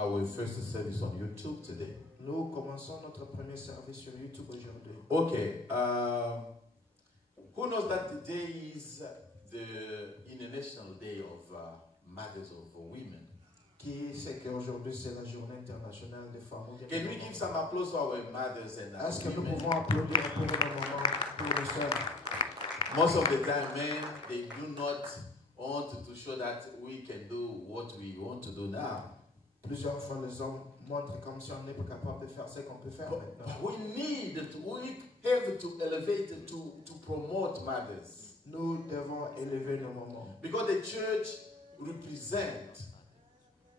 our first service on YouTube today. Nous commençons notre premier service sur YouTube aujourd'hui. Okay. Who knows that today is the International Day of Mothers of Women? Qui sait qu'aujourd'hui c'est la journée internationale des femmes? Can we give some applause to our mothers and Est-ce que nous women? pouvons applaudir pour nos mamans, pour nos sœurs? Most of the time, men, they do not want to show that we can do what we want to do now. Plusieurs fois, les hommes montrent comme si on n'est pas capable de faire ce qu'on peut faire maintenant. But we have to elevate to promote mothers. Nous devons élever nos mamans. Because the church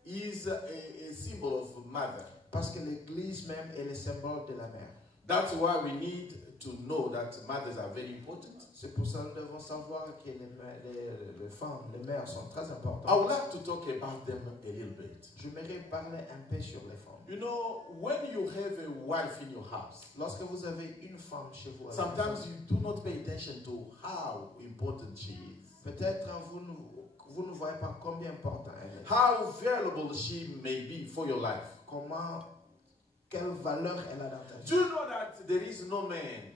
is a symbol of mother. Parce que l'église même est le symbole de la mère. That's why we need to know that mothers are very important. C'est pour ça que nous devons savoir que les femmes, les mères sont très importantes. I would like to talk about them a little bit. J'aimerais parler un peu sur les femmes. You know, when you have a wife in your house, Lorsque vous avez une femme chez vous, sometimes you do not pay attention to how important she is. peut-être vous ne voyez pas combien important elle est. How valuable she may be for your life. Quelle valeur elle a dans ta vie. Do you know that there is no man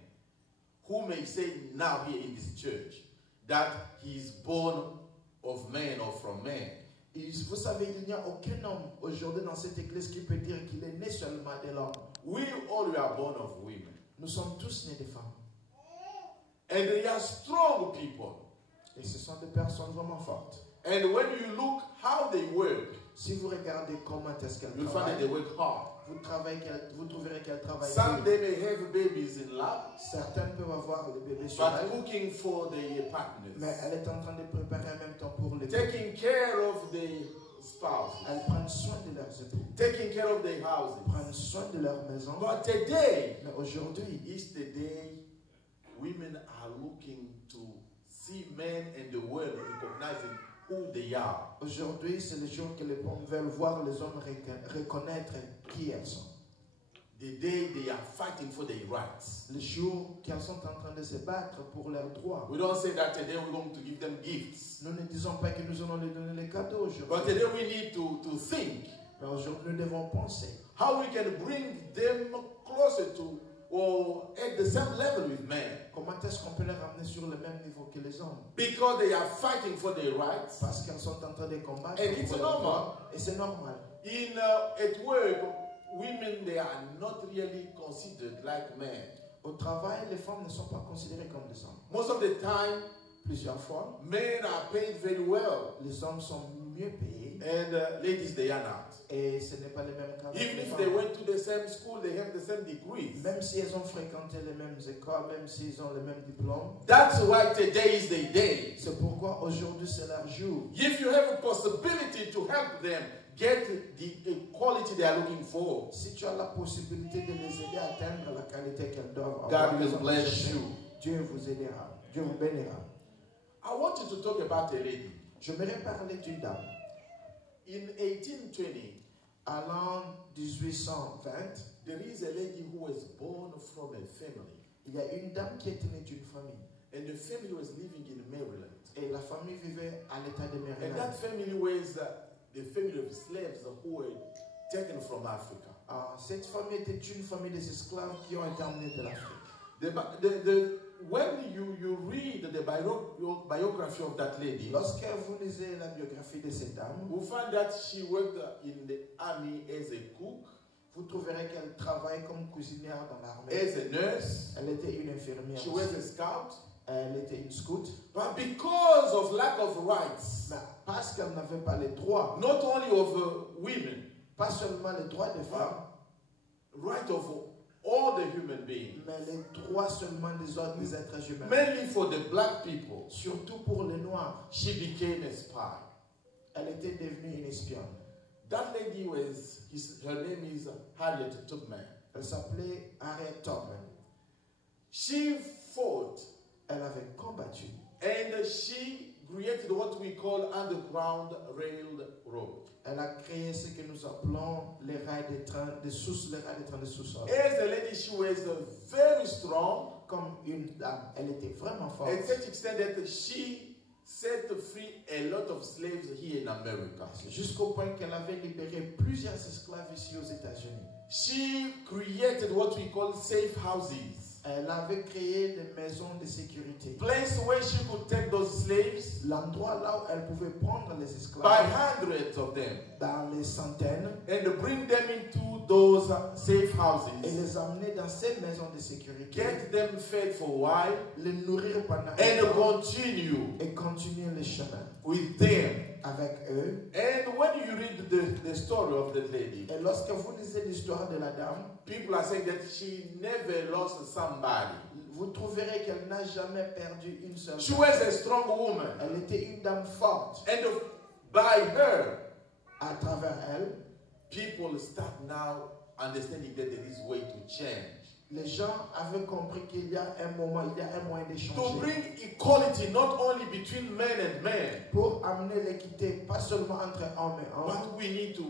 who may say now here in this church that he is born of man or from man? Vous savez, il n'y a aucun homme aujourd'hui dans cette église qui peut dire qu'il est né seulement de l'homme. We all are born of women. Nous sommes tous nés de femmes. And they are strong people. Et ce sont des personnes vraiment fortes. And when you look how they work, si vous regardez comment est-ce qu'elles you find that they work hard. Vous trouverez qu'elles travaillent. Some they may have babies in lab. Certaines peuvent avoir les bébés sur but elles. Cooking for their partners. Mais elle est en train de préparer en même temps pour les taking care of their spouses. Elles prennent soin de leurs époux. Taking care of their houses. Prennent soin de leur maison. But today, mais aujourd'hui, is the day women are looking to see men and the world recognizing who they are. Aujourd'hui, c'est le jour que les femmes veulent voir les hommes reconnaître qui elles sont. The day they are fighting for their rights. Le jour qu'elles sont en train de se battre pour leurs droits. We don't say that today we're going to give them gifts. Nous ne disons pas que nous allons leur donner les cadeaux aujourd'hui. But today we need to think. Mais aujourd'hui, nous devons penser. How we can bring them closer to or at the same level with men. Comment est-ce qu'on peut les ramener sur le même niveau que les hommes? Because they are fighting for their rights. Parce qu'elles sont en train de combattre. And it's normal. Et c'est normal. At work, women they are not really considered like men. Au travail, les femmes ne sont pas considérées comme des hommes. Most of the time, plusieurs fois, men are paid very well. Les hommes sont mieux payés. And ladies, they are not. Et ce n'est pas les mêmes cas. Even if they went to the same school, they have the same degrees. Même si elles ont fréquenté les mêmes écoles, même s'ils ont les mêmes diplômes. That's why today is the day. C'est pourquoi aujourd'hui c'est leur jour. If you have a possibility to help them get the equality they are looking for, si tu as la possibilité de les aider à atteindre la qualité qu'elles doivent avoir, God will bless you. Dieu vous aidera. Dieu vous bénira. I want you to talk about a lady. J'aimerais parler d'une dame. In 1820, à l'an 1820, there is a lady who was born from a family. Il y a une dame qui est née d'une famille. And the family was living in Maryland. Et la famille vivait à l'état de Maryland. And that family was the family of slaves who were taken from Africa. Cette famille était une famille des esclaves qui ont été emmenés de l'Afrique. When you read the biography of that lady, lorsque vous lisez la biographie de cette dame, you find that she worked in the army as a cook. Vous trouverez qu'elle travaille comme cuisinière dans l'armée. As a nurse. Elle était une infirmière. She was a scout. Elle était une scout. But because of lack of rights, parce qu'elle n'avait pas les droits, not only of women, pas seulement les droits des femmes, right of all the human beings, mais les droits seulement des autres des êtres humains. Mainly for the black people, surtout pour les noirs. She became a spy. Elle était devenue une espionne. That lady her name is Harriet Tubman. Elle s'appelait Harriet Tubman. She fought. Elle avait combattu. And she created what we call underground railroad. Elle a créé ce que nous appelons les rails de train de sous-sol. As a lady, she was very strong. Comme une dame, elle était vraiment forte. And such extent that she set free a lot of slaves here in America. Jusqu'au point qu'elle avait libéré plusieurs maîtresse esclave ici aux États-Unis. She created what we call safe houses. Elle avait créé des maisons de sécurité. Place where she could take those slaves, L'endroit là où elle pouvait prendre les by esclaves, hundreds of them, dans les centaines, and bring them into those safe et houses. les amener dans ces maisons de sécurité, Get them fed for a while, les nourrir pendant un and temps continue et continuer le chemin with them. avec eux. And when you read the story of that lady, Et lorsque vous lisez l'histoire de la dame, people are saying that she never lost somebody. vous trouverez qu'elle n'a jamais perdu une seule She femme. was a strong woman. Elle était une dame forte. And by her, À travers elle, people start now understanding that there is way to change. les gens avaient compris qu'il y a un moment, il y a un moyen To d'échanger. bring equality not only between men and men, Pour amener l'équité, pas seulement entre hommes et hommes. but we need to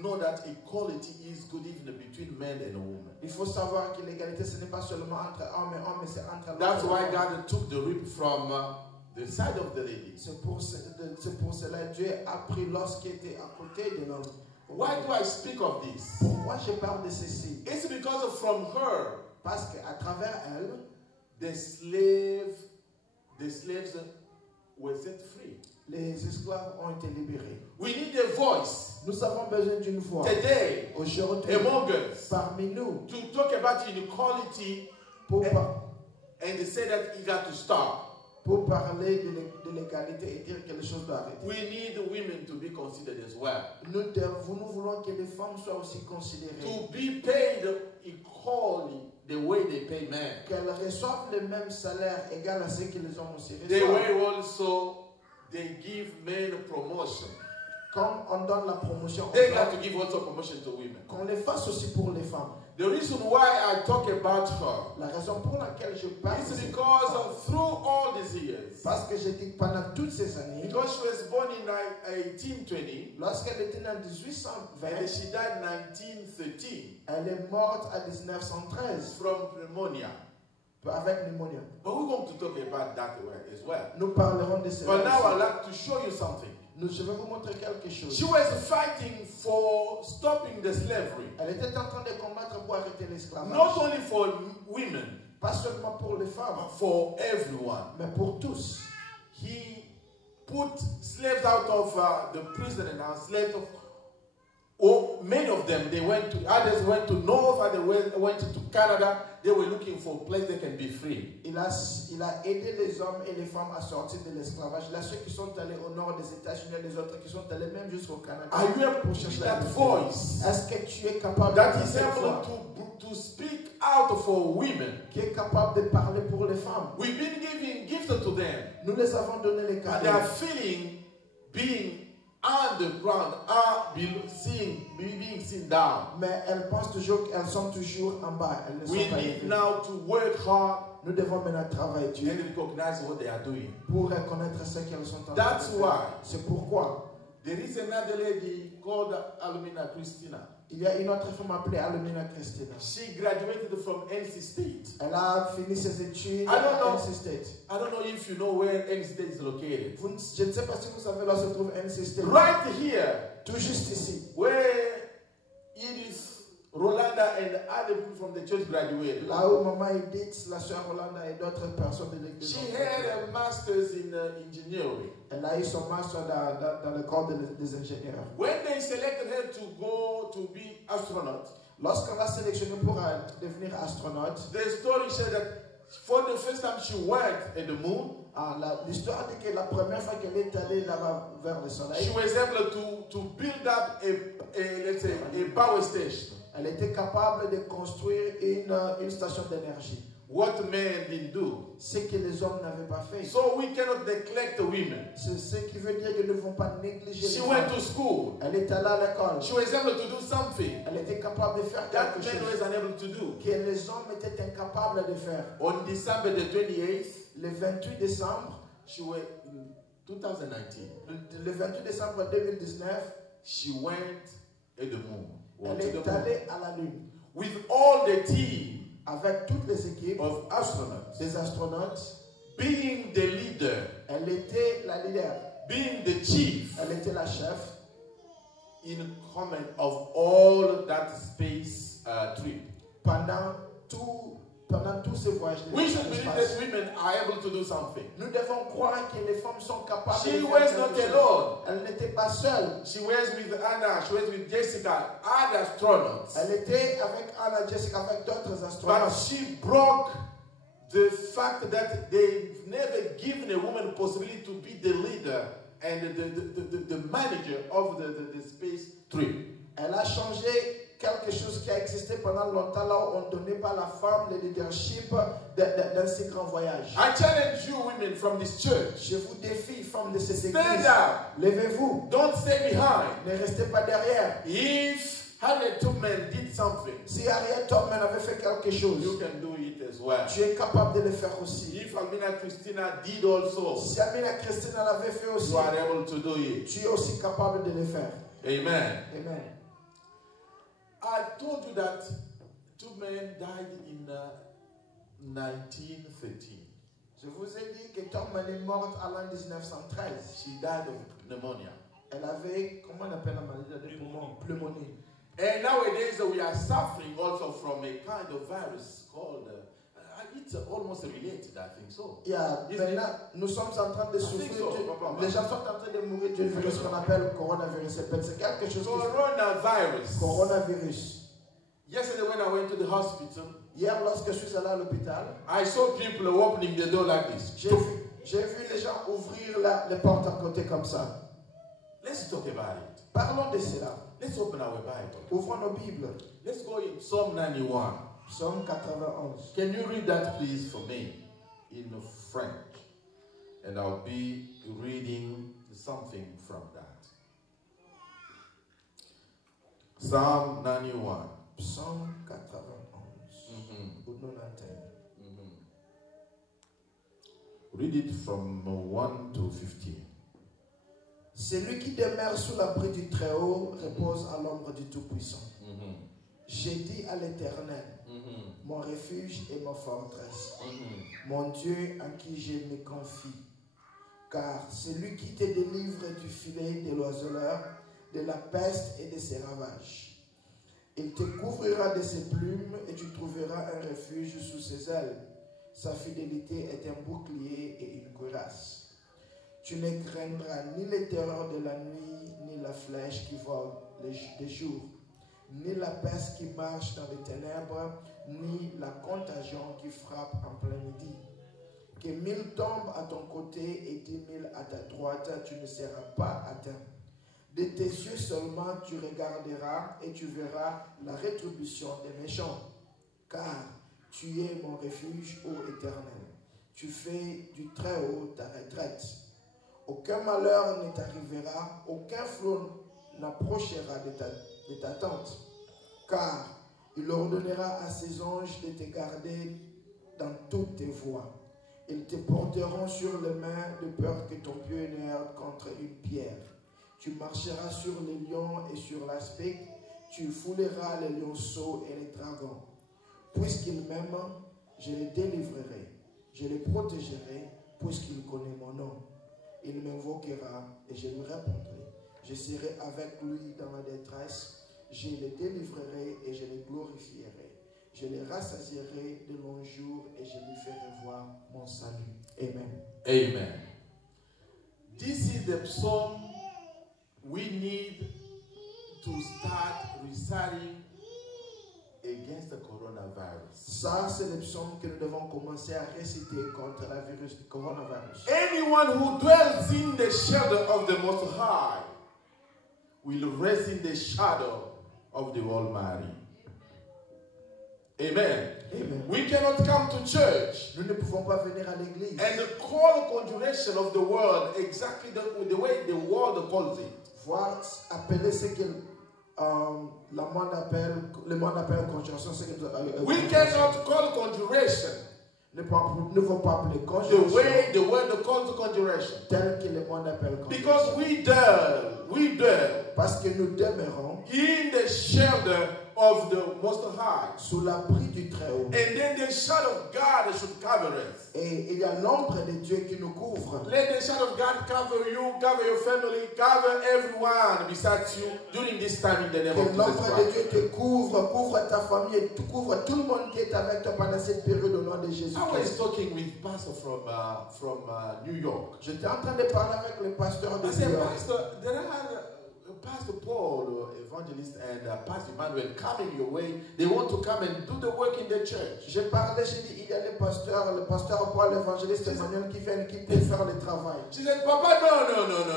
know that equality is good even between men and women. Il faut savoir que l'égalité, ce n'est pas seulement entre hommes et hommes, mais c'est entre That's l'homme et why l'homme. God took the rib from the side of the lady. C'est pour cela que Dieu a pris l'os qui était à côté de l'homme. Why do I speak of this? Pourquoi je parle de ceci? It's because from her, Parce qu'à travers elle, the slaves were set free. les esclaves ont été libérés. We need a voice Nous avons besoin d'une voix today aujourd'hui among us parmi nous to talk about inequality pour, and say that it got to stop. pour parler de l'égalité et dire que les choses doivent arrêter. We need women to be considered as well. Nous voulons que les femmes soient aussi considérées, To be paid equally the way they pay men. qu'elles reçoivent le même salaire égal à ce que les hommes aussi They reçoivent. were also, they give men promotion. Comme on donne la promotion aux They got hommes, to give also promotion to women. qu'on les fasse aussi pour les femmes. The reason why I talk about her La raison pour laquelle je parle de is cette because femme, through all these years, parce que j'ai dit que pendant toutes ces années, because she was born in 1820 lorsqu'elle était en and 1820, she died in 1913 elle est morte en 1913 from pneumonia. avec pneumonie. But we're going to talk about that as well. Nous parlerons de cela. But now aussi. I'd like to show you something. Je vais vous montrer quelque chose. She was fighting for stopping the slavery, Elle était en train de combattre pour arrêter l'esclavage. not only for women, Pas seulement pour les femmes, but for everyone. mais pour tous. He put slaves out of the prison and enslaved many of them. Others went to North, others went to Canada. They were looking for a place they can be free. Il a aidé les hommes et les femmes à sortir de l'esclavage. Il y a ceux qui sont allés au nord des États-Unis et les autres qui sont allés même jusqu'au Canada. Are you able pour to chercher be la that liberté. voice Est-ce que tu es capable that de is cette able voix to speak out for women? qui est capable de parler pour les femmes? We've been giving gifts to them, Nous les avons donné les and they are cadeaux. feeling being underground, being seen down. Mais elles pensent toujours qu'elles sont toujours en bas. Elles ne We sont pas need élevées. now to work hard Nous devons maintenant travailler and Dieu recognize what they are doing. pour reconnaître ce qu'elles sont en train de That's faire. why C'est pourquoi there is another lady called Alumina Christina. il y a une autre femme appelée Alumina Christina. She graduated from NC State. Elle a fini ses études I don't know. à NC State. I don't know if you know where NC State is located. Je ne sais pas si vous savez là où se trouve NC State. Right here, Tout juste ici. where Edith, Rolanda, and other people from the church graduated. Là où maman Edith, la soeur Rolanda et d'autres personnes de l'église. She ont had fait. a master's in engineering. Elle a eu son master dans le corps des ingénieurs. When they selected her to go to be astronaut, Lorsqu'on l'a sélectionnée pour devenir astronaute, the story said that for the first time she went at the moon, l'histoire dit que la première fois qu'elle est allée là-bas vers le she soleil, was able to build up let's say, a power station. elle était capable de construire une station d'énergie. What men didn't do. Ce que les hommes n'avaient pas fait. So we cannot neglect the women. C'est ce qui veut dire que nous ne devons pas négliger She les went femmes. to school. Elle est allée à l'école. She was able to do something Elle était capable de faire that quelque men chose were unable to do. que les hommes étaient incapables de faire. On December the 28th, Le 28 décembre, she went in 2019. le 28 décembre 2019, She went at the moon. Or elle to the est moon. allée à la Lune With all the team avec toutes les équipes of astronauts, des astronautes. being the leader, Elle était la leader, being the chief, elle était la chef. in common of all that space trip. Pendant tous ces voyages de We should believe l'espace, that women are able to do something. nous devons croire que les femmes sont capables She de was faire not quelque chose. alone. Elle n'était pas seule. She was with Anna, she was with Jessica, other astronauts. Elle était avec Anna, Jessica, avec d'autres But astronautes. she broke the fact that they've never given a woman possibility to be the leader and the manager of the space trip. Elle a changé quelque chose qui a existé pendant longtemps, là où on ne donnait pas à la femme le leadership d'un si grand voyage. I challenge you women from this church. Je vous défie, femmes de cette Stand église, up. levez-vous, Don't stay behind. ne restez pas derrière. If Harriet Tubman did something, Si Harriet Tubman avait fait quelque chose, you can do it as well. tu es capable de le faire aussi. If Almina Christina did also, Si Amina Christine l'avait fait aussi, you are able to do it. tu es aussi capable de le faire. Amen. Amen. I told you that Tubman died in 1913. Je vous ai dit que Tubman est morte à l'an 1913. She died of pneumonia. Elle avait, comment on appelle la maladie des poumons? Pneumonie. And nowadays we are suffering also from a kind of virus called, it's almost related, I think so. Maintenant, nous sommes en train de souffrir. Les gens sont en train de mourir du virus qu'on appelle coronavirus. C'est quelque chose Coronavirus. Coronavirus. Yesterday when I went to the hospital, Hier, lorsque je suis allé à l'hôpital, I saw people opening the door like this. j'ai vu les gens ouvrir les portes à côté comme ça. Let's talk about it. Parlons de cela. Let's open our Bible. Ouvrons nos Bibles. Let's go in Psalm 91. Psaume 91. Can you read that please for me in French? And I'll be reading something from that. Psalm 91. Psaume 91. Ou 91. Read it from 1 to 15. Celui qui demeure sous l'abri du Très-Haut repose à l'ombre du Tout-Puissant. J'ai dit à l'Éternel, mon refuge et ma forteresse, mon Dieu en qui je me confie. Car celui qui te délivre du filet de l'oiseleur, de la peste et de ses ravages. Il te couvrira de ses plumes et tu trouveras un refuge sous ses ailes. Sa fidélité est un bouclier et une cuirasse. Tu ne craindras ni les terreurs de la nuit, ni la flèche qui vole de jour, ni la peste qui marche dans les ténèbres, ni la contagion qui frappe en plein midi. Que 1000 tombent à ton côté et 10 000 à ta droite, tu ne seras pas atteint. De tes yeux seulement tu regarderas et tu verras la rétribution des méchants. Car tu es mon refuge, ô Éternel. Tu fais du Très-Haut ta retraite. Aucun malheur ne t'arrivera, aucun flot n'approchera de ta tente. Car il ordonnera à ses anges de te garder dans toutes tes voies. Ils te porteront sur les mains de peur que ton pied ne heurte contre une pierre. Tu marcheras sur les lions et sur l'aspic, tu fouleras les lionceaux et les dragons. Puisqu'il m'aime, je les délivrerai, je les protégerai, puisqu'il connaît mon nom. Il m'invoquera et je lui répondrai. Je serai avec lui dans la détresse, je les délivrerai et je les glorifierai. Je les rassasierai de longs jours et je lui ferai voir mon salut. Amen. Amen. This is the psalm we need to start reciting against the coronavirus. Ça, c'est le psaume que nous devons commencer à réciter contre le virus du coronavirus. Anyone who dwells in the shelter of the Most High will rest in the shadow of the Almighty. Amen. Amen. We cannot come to church Nous ne pouvons pas venir à l'église and call conjuration of the world exactly the way the world calls it. voir appeler ce que le monde appelle conjuration. We cannot call conjuration ne pouvons pas appeler the conjuration way the world calls conjuration. tel que le monde appelle Because conjuration. we dwell Parce que nous demeurons in the shelter of the Most High. Sous l'abri du Très-Haut. And then the shadow of God should cover us. Et il y a l'ombre de Dieu qui nous couvre. Let the shadow of God cover you, cover your family, cover everyone besides you during this time in the name of Que Jesus l'ombre de Christ. Dieu te couvre, couvre ta famille et couvre tout le monde qui est avec toi pendant cette période au nom de Jésus. I was talking with pastor from New York. J'étais en train de parler avec le pasteur de I New said, York. Pastor, there are Pastor Paul, evangelist, and Pastor Emmanuel coming your way. They want to come and do the work in the church. J'ai parlé, j'ai dit, il y a le pasteur Paul, l'évangéliste Emmanuel qui viennent, qui peut faire le travail. She said, Papa,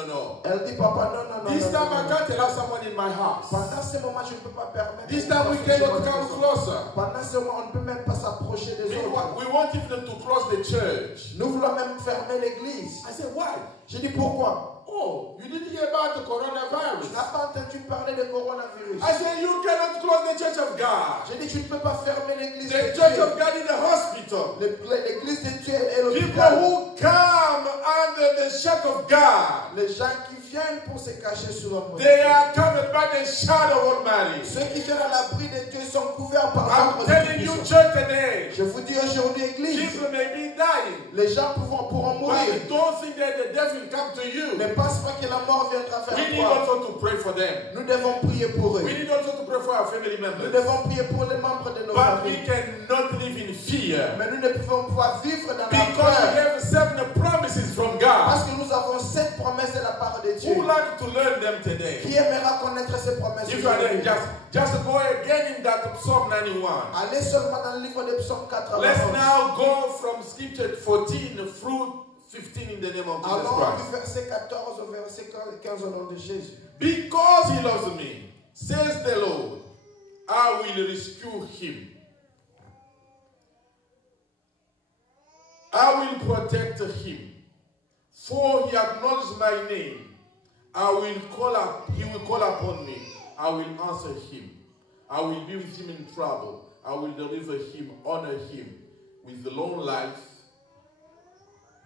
no. Elle dit, papa, non. This time I non. can't allow someone in my house. Pendant ce moment, je ne peux pas permettre. This time we cannot come closer. Pendant ce moment, on ne peut même pas s'approcher des autres. We want even to close the church. Nous voulons même fermer l'église. I said, why? J'ai dit, pourquoi? Oh, you didn't hear about the Tu coronavirus. n'as pas entendu parler de coronavirus. I said, you cannot close the church of God. J'ai dit, tu ne peux pas fermer l'église de The church Dieu. of God in the hospital. L'église de Dieu est People l'hôpital. who come under the shadow of God, Les gens qui viennent pour se cacher sous l'ombre. they are covered by the shadow of Almighty. Ceux qui viennent à l'abri de Dieu sont couverts par I'm l'ombre telling de you, Dieu. church today, Je vous dis aujourd'hui, église, people may be dying, les gens pourront mourir. but don't think that the devil will come to you. Ne pense pas que la mort viendra We vers need toi. also to pray for them. Nous devons prier pour eux. We need also to pray for our family Nous members. devons prier pour les membres de nos But we familles. cannot live in fear Mais nous ne pouvons pas vivre dans la because we peur. have 7 promises from God. Parce que nous avons 7 promesses de la part de Dieu. Who would like to learn them today? Qui aimera connaître ces promesses If you are there, aujourd'hui? just go again in that Psalm 91. Allez seulement dans le livre de Psaume 91. Let's now go from scripture 14 through 15 in the name of Jesus Allons Christ. du verset 14 au verset 15 au nom de Jésus. Because he loves me, says the Lord, I will rescue him. I will protect him. For he acknowledged my name. He will call upon me. I will answer him. I will be with him in trouble. I will deliver him, honor him with a long life,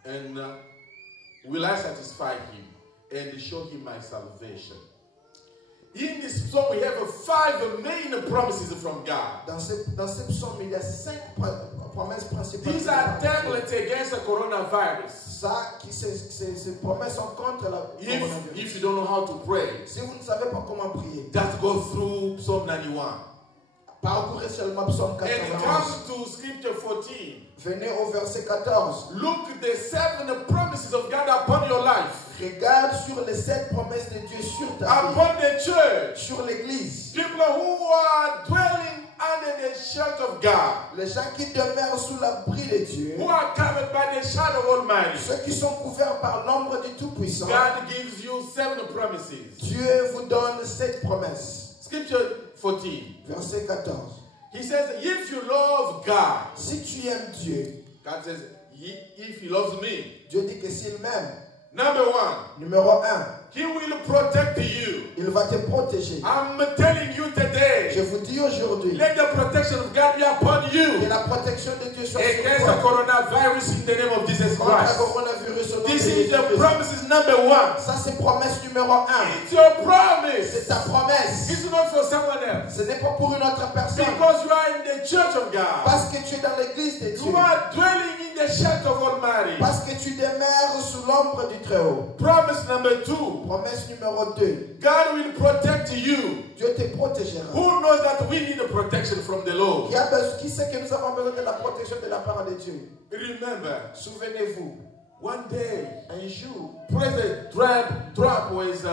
and will I satisfy him and show him my salvation. In this psalm, we have 5 main promises from God. Dans ce psaume, il y a 5 promesses principales. These are tablets against the coronavirus. Ça, ces promesses sont contre la coronavirus. If you don't know how to pray, Si vous ne savez pas comment prier, just go through Psalm 91. parcourez seulement Psaume And 91. come to scripture 14. Venez au verset 14. Look at the 7 promises of God upon your life. Regarde sur les 7 promesses de Dieu sur ta vie, Upon the church. sur l'église. People who are dwelling under the shelter of God. Les gens qui demeurent sous l'abri de Dieu, Who are covered by the shadow of Almighty. ceux qui sont couverts par l'ombre du Tout-Puissant. God gives you 7 promises. Dieu vous donne 7 promesses. Scripture 14. Verset 14. He says, if you love God, Si tu aimes Dieu, God says, if he loves me, Dieu dit que s'il m'aime, number 1, numéro 1, he will protect you. il va te protéger. I'm telling you Je today, vous dis aujourd'hui let the protection of God be upon que you la protection de Dieu soit sur against the toi. coronavirus in the name of Jesus Contre le Christ. coronavirus au nom de This is the Jésus-Christ. promises number 1. Ça, c'est promesse numéro 1. It's your promise. C'est ta promesse. It's not for someone else. Ce n'est pas pour une autre personne. Because you are in the church of God. Parce que tu es dans l'église de Dieu. You are dwelling in the shelter of Almighty. Parce que tu demeures sous l'ombre du Très-Haut. Promise number 2. Promesse numéro 2. God will protect you. Dieu te protégera. Who knows that we need a protection from the Lord? Qui sait que nous avons besoin de la protection de la part de Dieu? Remember, Souvenez-vous, one day, un jour, President Trump was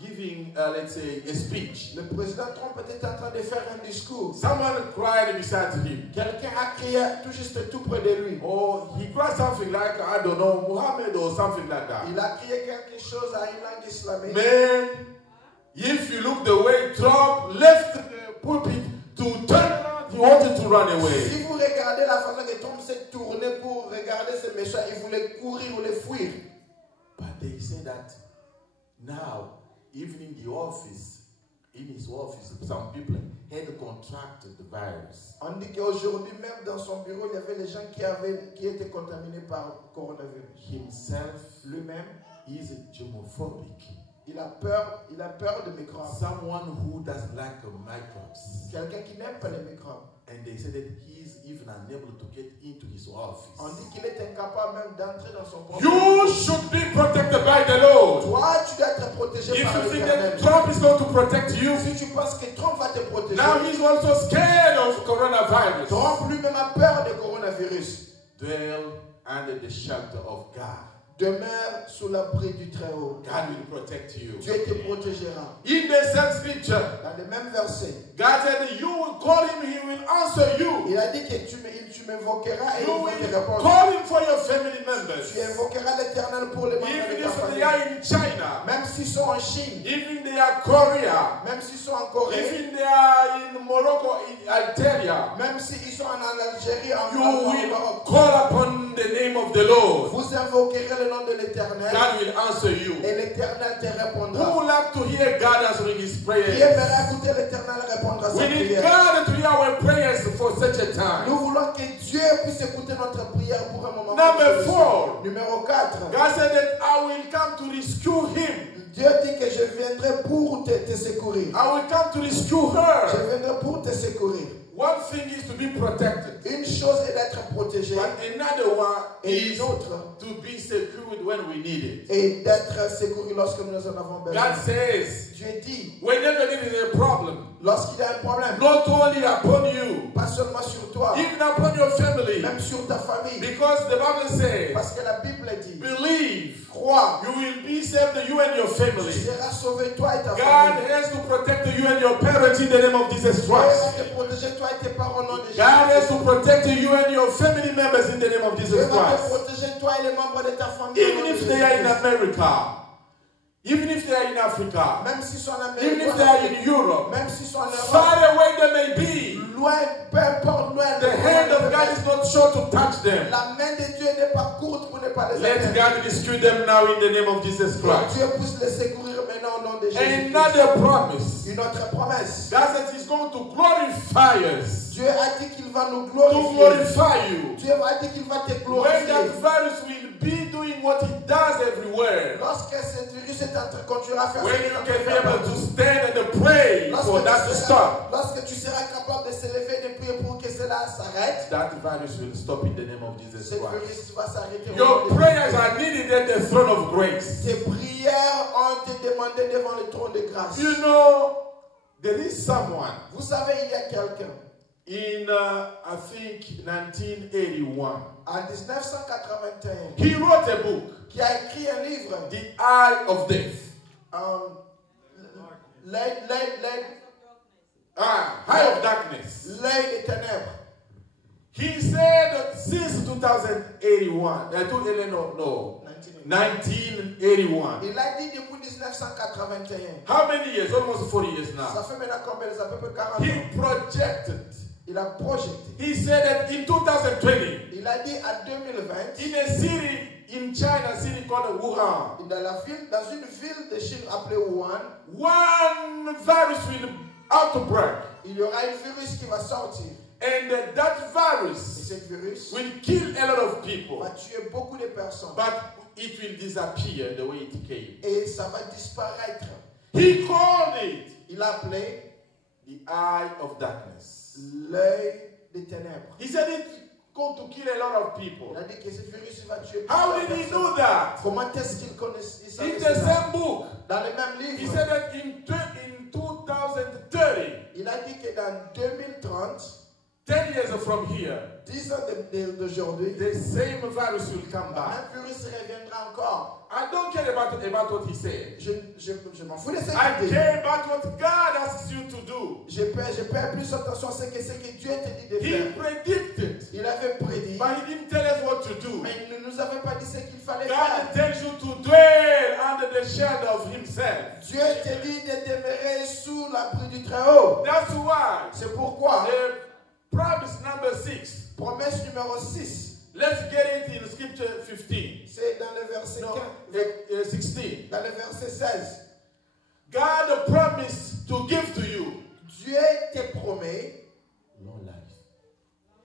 giving, let's say, a speech. le président Trump était en train de faire un discours. Someone cried beside him. Quelqu'un a crié tout juste tout près de lui. Or he cried something like, I don't know, Muhammad or something like that. Il a crié quelque chose à une langue islamique. Man, if you look the way Trump left the pulpit to turn around, he wanted to run away. Si vous regardez la façon que Trump s'est tourné pour regarder ces méchants, il voulait courir ou les fuir. But they say that now, even in the office, in his office, some people had contracted the virus. On dit qu'aujourd'hui, même dans son bureau, il y avait les gens qui étaient contaminés par le coronavirus. Himself Lui-même, is germophobic. Il a peur des microbes. Someone who doesn't like microbes. Quelqu'un qui n'aime pas les microbes. And they said that he is even unable to get into his office. On dit qu'il est incapable même d'entrer dans son propre. You should be protected by the Lord. Toi, tu dois être protégé par If you think l'Éternel. that Trump is going to protect you, Si tu penses que Trump va te protéger, now he's also scared of coronavirus. Trump lui-même a peur du coronavirus. Dwell under the shelter of God. Demeure sous l'abri du Très-Haut. God will protect you. Dieu te protégera. In the same scripture, Dans le même verset, God said, you will call him, he will answer you. il a dit que tu m'invoqueras et You il va te will répondre. call him for your family members. Tu invoqueras l'Éternel pour les membres Even de ta if famille. they are in China, Même s'ils sont en Chine, even they are Korea, même s'ils sont en Corée, even they are in Morocco, in Algeria, même s'ils sont en Algérie, en you will Maroc, call upon the name of the Lord. vous invoquerez le nom de l'Éternel God will answer you. et l'Éternel te Who répondra. would like to hear God answering his Qui prayers? aimerait écouter l'Éternel répondre à sa We need prière? God to hear our prayers for such a time. Nous voulons que Dieu puisse écouter notre prière pour un moment. Number précis. 4. Numéro 4. God said that I will come to rescue him. Dieu dit que je viendrai pour te secourir. I will come to rescue Je her. viendrai pour te secourir. One thing is to be protected. Une chose est d'être protégé But another one et is une autre to be secured when we need it. est d'être secouru lorsque nous en avons besoin. God says, Dieu dit, whenever there is a problem, lorsqu'il y a un problème, not only upon you, pas seulement sur toi, even upon your family, même sur ta famille, because the Bible says, parce que la Bible dit, believe, crois, you will be saved, you and your tu family. seras sauvé toi et ta God famille. has to protect you and your parents in the name of Jesus Dieu va Christ. te protéger toi et tes parents au nom de Jésus. God has to protect you and your family members in the name of Dieu Jesus va te Christ. protéger toi et les membres de ta famille. au Even nom de if they are in Jésus-Christ. America, even if they are in Africa, Même s'ils sont en even Amérique, if they are in Europe, même s'ils sont en Europe, far away they may be, loin, peu importe loin, the hand of God is not sure to touch them. la main de Dieu n'est pas courte pour ne pas les Let atteindre. God rescue them now in the name of Jesus Que Christ. Dieu puisse les secourir maintenant au nom de Jésus. Another promise. Une autre promesse. God says He's going to glorify us, Dieu a dit qu'il va nous to glorifier. glorify you. Dieu a dit qu'il va te When that glorifier. virus will be doing what it does everywhere, Lorsque ce virus est en train de continuer à faire when you can be able to stand and pray for that to stop, lorsque tu seras capable de se lever et de prier pour que cela s'arrête, that virus will stop in the name of Jesus ce Christ. virus va s'arrêter. Your prayers are needed at the throne of grace. Tes prières ont été demandées devant le trône de grâce. You know, there is someone Vous savez, il y a quelqu'un in, I think, 1981. en 1981 He wrote a book, qui a écrit un livre, The Eye of Death. Eye of Darkness. L'œil des ténèbres. He said that since 2081, 1981. Il a dit depuis 1981. How many years? Almost 40 years Ça now. fait maintenant combien? À peu près 40 ans. He projected. Il a projeté. He said that in 2020, Il a dit en 2020, in a city in China, a city called Wuhan, dans une ville de Chine appelée Wuhan, one virus will outbreak, il y aura un virus qui va sortir. and that Et virus ce virus will kill a lot of people, va tuer beaucoup de personnes. but it will disappear the way it came. Et ça va disparaître. He called it Il a appelé the eye of darkness. l'œil des ténèbres. He said it's going to kill a lot of people. Il a dit que ce virus va tuer How beaucoup de did he personnes. know that? Comment est-ce qu'il connaissait il savait In the cela? same book, Dans le même he livre, said that in 2030, il a dit que dans 2030, 10 years from here, 10 ans d'aujourd'hui, the same virus will come back. un virus reviendra encore. I don't care about what he said. Je m'en fous de ce I qu'il dit. care about what God asks you to do. Je paie plus attention à ce que Dieu te dit de He faire. predicted, Il avait prédit, but he didn't tell us what to do. mais il ne nous avait pas dit ce qu'il fallait God faire. tells you to dwell under the shadow of himself. Dieu te dit de demeurer sous l'abri du Très-Haut. That's why C'est pourquoi, the promise number 6. promesse numéro 6, Let's get it in scripture 15. c'est dans le verset No, 15, 16. dans le verset 16. God promised to give to you Dieu te promet long life.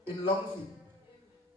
une longue vie.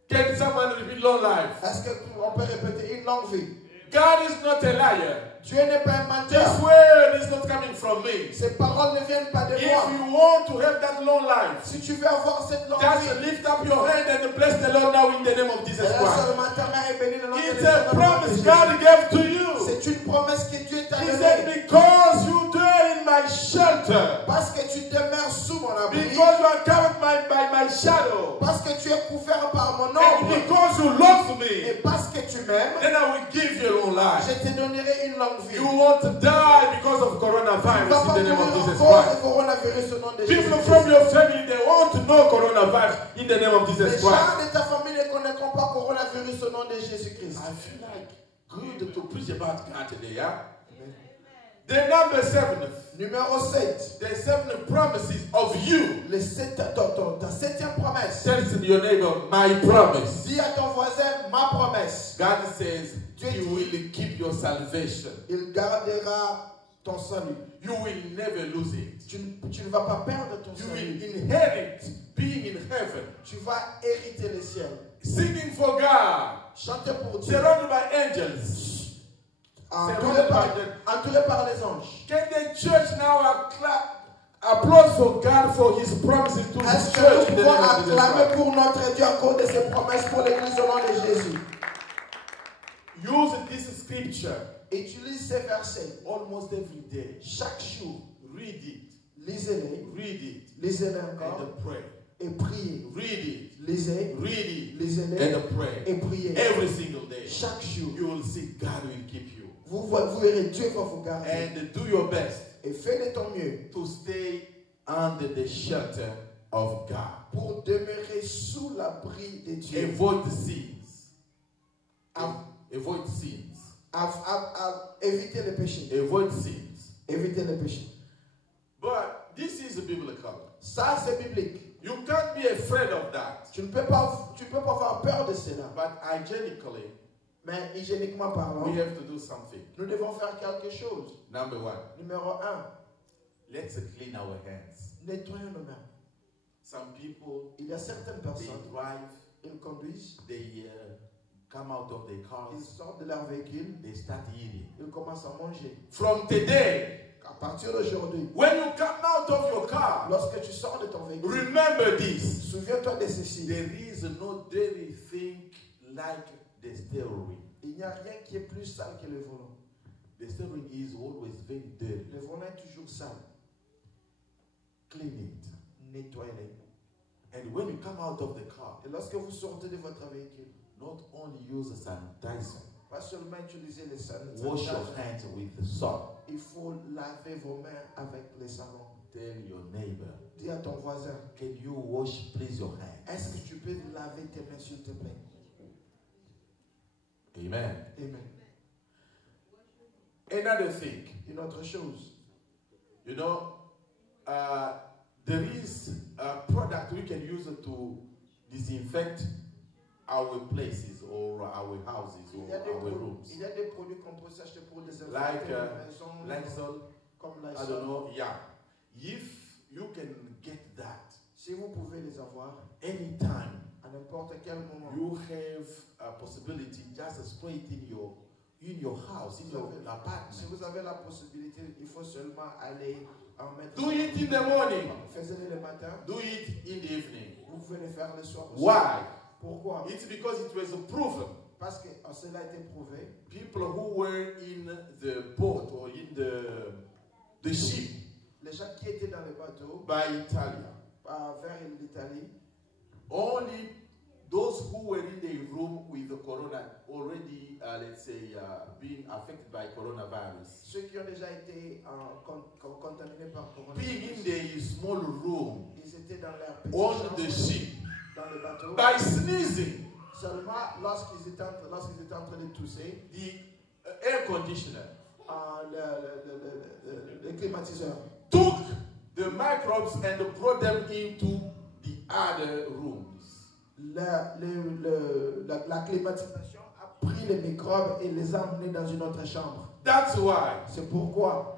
Can someone repeat long life? Est-ce qu'on peut répéter une longue vie? God is not a liar. Dieu n'est pas un menteur. This word is not coming from me. Ces paroles ne viennent pas de If moi. you want to have that long life, Si tu veux avoir cette longue just vie, lift up your hand and bless the Lord now in the name of Jesus lève Christ. seulement ta main et bénis le nom de It's Jésus. a promise God gave to you. C'est une promesse que Dieu t'a He said, donnée. because you dwell in my shelter, Parce que tu demeures sous mon abri. because you are covered by my shadow, Parce que tu es couvert par mon and ombre. because you love Et me, parce que tu m'aimes, then I will give you a long life. je te donnerai une longue vie. You won't die because of Tu ne coronavirus vas pas in the name of mourir Jesus en cause Christ. du coronavirus au nom de People Jésus. from your family, they want to know coronavirus in the name of Les Jesus gens Christ. de ta famille ne connaîtront pas coronavirus au nom de Jésus-Christ. I feel like good to preach about God today, yeah? The number 7, Numéro 7. the 7 promises of you. Ta septième promesse. Tell your neighbor, my promise. Dis à ton voisin, ma promesse. God says He will keep your salvation. Il gardera ton salut. You will never lose it. Tu ne vas pas perdre ton You salut. will inherit being in heaven, Tu vas hériter les ciels. singing for God, Chanter pour Dieu. surrounded by angels. Entouré par les anges. Can the church now applaud for God for His promises to His Est-ce que church? nous in the pouvons name of Jesus acclamer Christ? pour notre Dieu à cause de ses promesses pour l'Église au nom de Jésus? Use this scripture Utilise ces versets almost every day. chaque jour. Read it. Lisez-les. Read it. Lisez-les encore. And pray. Et priez. Read it. Lisez. Read it. Lisez-les. And pray. Et priez. Every single day. Chaque jour. You will see God will keep you. Vous verrez Dieu va vous garder. And do your best Et fais de ton mieux to stay under the shelter of God. pour demeurer sous l'abri de Dieu. Avoid the sins. Avoid sins. Éviter les péchés. Avoid sins. Éviter les péchés. But this is biblical. Ça, c'est biblique. You can't be afraid of that. Tu ne peux pas avoir peur de cela. But hygienically, Mais hygiéniquement parlant, we have to do something. nous devons faire quelque chose. Number 1, Numéro 1, let's clean our hands. nettoyons nos mains. Some people, Il y a certaines they personnes, drive, ils conduisent, they come out of their ils cars, sortent de leur véhicule, they start eating. ils commencent à manger. From today, À partir d'aujourd'hui, when you come out of your car, lorsque tu sors de ton véhicule, remember this. souviens-toi de ceci. There is no dirty thing like the steering. Il n'y a rien qui est plus sale que le volant. The steering is always very dirty. Le volant est toujours sale. Clean it. Nettoyez-le. And when you come out of the car, Et lorsque vous sortez de votre véhicule, not only use a sanitizer, pas seulement utiliser les wash your sanitaires, hands with the soap. il faut laver vos mains avec les savons. Tell your neighbor, Dis à ton voisin, can you wash please your hands? est-ce que tu peux laver tes mains s'il te plaît? Amen. Amen. Another thing, Une autre chose, you know, there is a product we can use to disinfect our places or our houses or our rooms. il y a des produits qu'on peut s'acheter pour désinfecter Like les maisons, Lysol, comme I Lysol. don't know, yeah. If you can get that Si vous pouvez les avoir, anytime, à n'importe quel moment, you have a possibility just spray it in your house, in your si apartment. vous avez la possibilité, il faut seulement aller en mettre. Do it in the morning. Faites-le le matin. Do it in the evening. Vous pouvez le faire le soir aussi. Why? Pourquoi? It's because it was proven. Parce que cela a été prouvé. People who were in the boat or in the ship Les gens qui étaient dans le bateau by Italia, vers l'Italie, only those who were in the room with the corona already, let's say, being affected by coronavirus, ceux qui ont déjà été contaminés par being in coronavirus, the small room ils étaient dans leur petite on chambre, the ship dans le bateau. by sneezing, Seulement lorsqu'ils étaient en train de tousser, the air conditioner le climatiseur took the microbes and brought them into the other rooms. la climatisation a pris les microbes et les a emmenés dans une autre chambre. That's why C'est pourquoi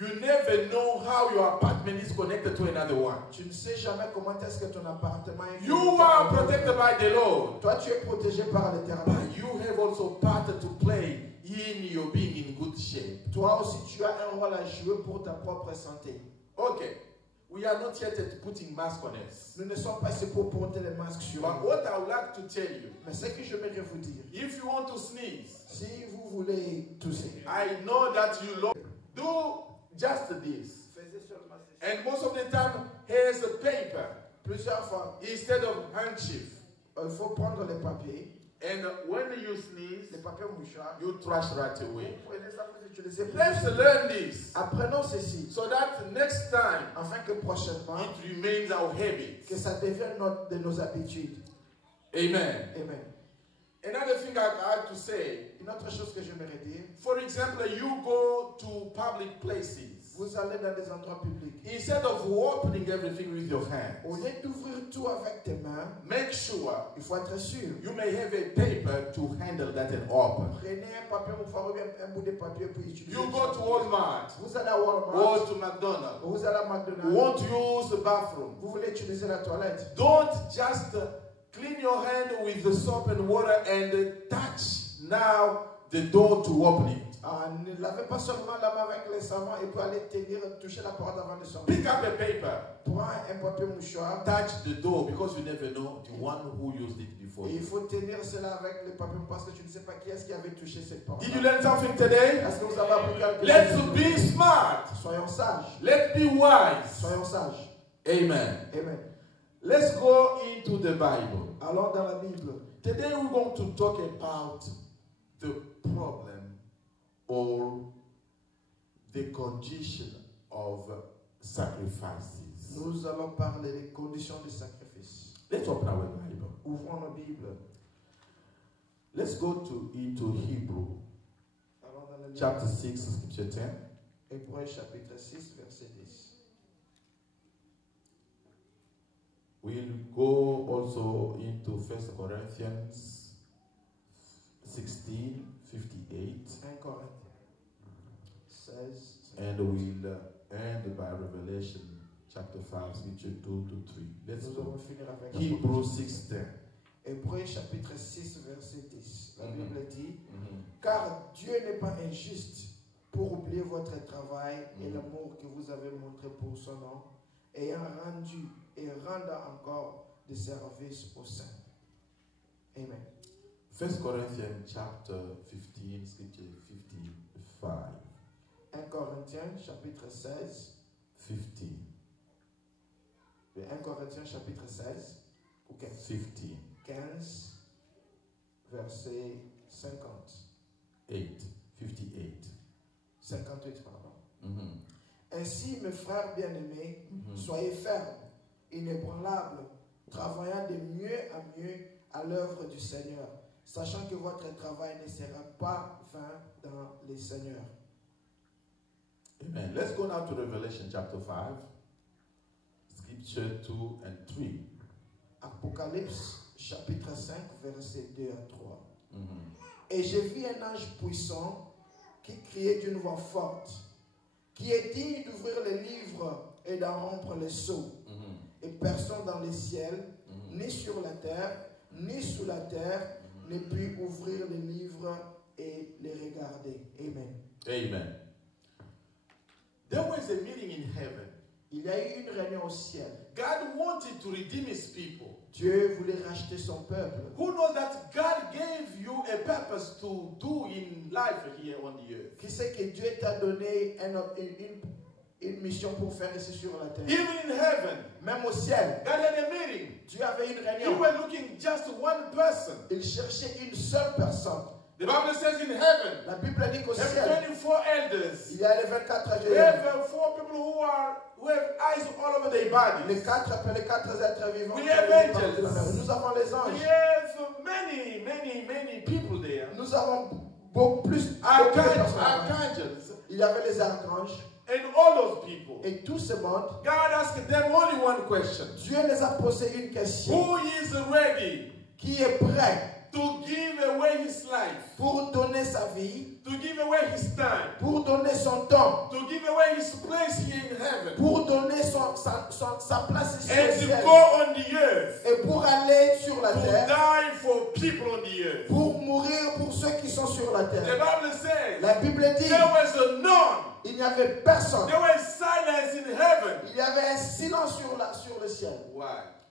you never know how your apartment is connected to another one. tu ne sais jamais comment est-ce que ton appartement est You connecté are à un autre. protected by the Lord, Toi, tu es protégé par l'Éternel. but you have also part to play in your being in good shape. Toi aussi, tu as un rôle à jouer pour ta propre santé. Okay. We are not yet putting mask on us. Nous ne sommes pas ici pour porter les masques sur But nous. what I would like to tell you, Mais ce que j'aimerais vous dire, if you want to sneeze, si vous voulez tousser, I know that you love. Do just this. faisez seulement ceci. And most of the time, here's a paper Plusieurs fois, instead of handkerchief. il faut prendre les papiers, And when you sneeze, les papiers mouchoirs. you trash right away. Vous prenez ça, vous utilisez pour Let's tousser. learn this Apprenons ceci, so that next time afin que prochainement, it remains our habit. que ça devienne de nos habitudes. Amen. Amen. Another thing I have to say, Une autre chose que j'aimerais dire, for example, you go to public places. vous allez dans des endroits publics. Instead of opening everything with your Au hands, lieu d'ouvrir tout avec tes mains, make sure il faut être sûr. you may have a paper to handle that and open. Prenez un papier mouchoir ou bien un bout de papier pour utiliser. You go to Walmart Vous allez à Walmart, or to McDonald's. vous allez à You McDonald's, want to use the bathroom. vous voulez utiliser la toilette. Don't just clean your hand with the soap and water and touch now the door to open it. Ne lavez pas seulement la main avec le savon et puis aller toucher la porte avant de sortir. Pick up a paper, Prends un papier mouchoir touch the door because you never know the one who used it before et il you. faut tenir cela avec le papier parce que tu ne sais pas qui est-ce qui avait touché cette porte. Did you learn something today? Est-ce que vous avez appris quelque Let's chose? be smart. Soyons sages. Let's be wise. Soyons sages. Amen. Amen. Let's go into the Bible. Allons dans la Bible. Today we're going to talk about the problem or the condition of sacrifices. Nous allons parler des conditions du sacrifice. Let's open our Bible. Ouvrons la Bible. Let's go into Hebrew Allons dans la Bible. chapter 6, scripture 10. Hébreux chapitre 6, verset 10. We'll go also into 1 Corinthians 16, 58. 1 Corinthiens 16. And we'll end by Revelation chapter 5, scripture 2 to 3. Let's Nous go. allons finir avec Hebrews 6, 10. Hébreux chapitre 6, verset 10. La Mhm. Bible dit, Mhm. car Dieu n'est pas injuste pour oublier votre travail et Mhm. l'amour que vous avez montré pour son nom, ayant rendu et rendant encore des services aux saints. Amen. 1 Corinthians chapter 15, scripture 55. 1 Corinthiens chapitre 16. 50. Le 1 Corinthiens chapitre 16. Ou 15. 50. 15. Verset 50. 8. 58. 58, pardon. Mhm. Ainsi, mes frères bien-aimés, Mhm. soyez fermes, inébranlables, travaillant de mieux à l'œuvre du Seigneur, sachant que votre travail ne sera pas vain dans le Seigneur. Amen. Let's go now to Revelation chapter 5, scripture 2 and 3. Apocalypse chapitre 5, versets 2 à 3. Mhm. Et j'ai vu un ange puissant qui criait d'une voix forte, qui est digne d'ouvrir le livre et d'en rompre les sceaux. Mhm. Et personne dans le ciel, Mhm. ni sur la terre, ni sous la terre, ne put ouvrir le livre et les regarder. Amen. Amen. There was a meeting in heaven. Il y a eu une réunion au ciel. God wanted to redeem his people. Dieu voulait racheter son peuple. Who knows that God gave you a purpose to do in life here on the earth? Qui sait que Dieu t'a donné une mission pour faire ici sur la terre? Even in heaven, Même au ciel, God had a meeting. Dieu avait une You réunion. were looking just one person. Il cherchait une seule personne. The Bible says in heaven, La Bible dit qu'au there ciel, are 24 elders. il y a les 24 We âgés. have 4 people who have eyes all over their bodies. Les quatre êtres vivants. We have angels. Nous avons les We anges. have many people there. Nous avons beaucoup plus de personnes. Archangels Il y avait les archanges and all those people. et tout ce monde. God asked them only one question. Dieu les a posé une question. Who is ready Qui est prêt to give away his life, pour donner sa vie, to give away his time, pour donner son temps, to give away his place here in heaven, pour donner sa place ici au and to ciel go on the earth, et pour aller sur la to terre, die for people on the earth? pour mourir pour ceux qui sont sur la terre? The Bible says La Bible dit, there was none. il n'y avait personne. There was silence in heaven. Il y avait un silence sur le ciel. Why?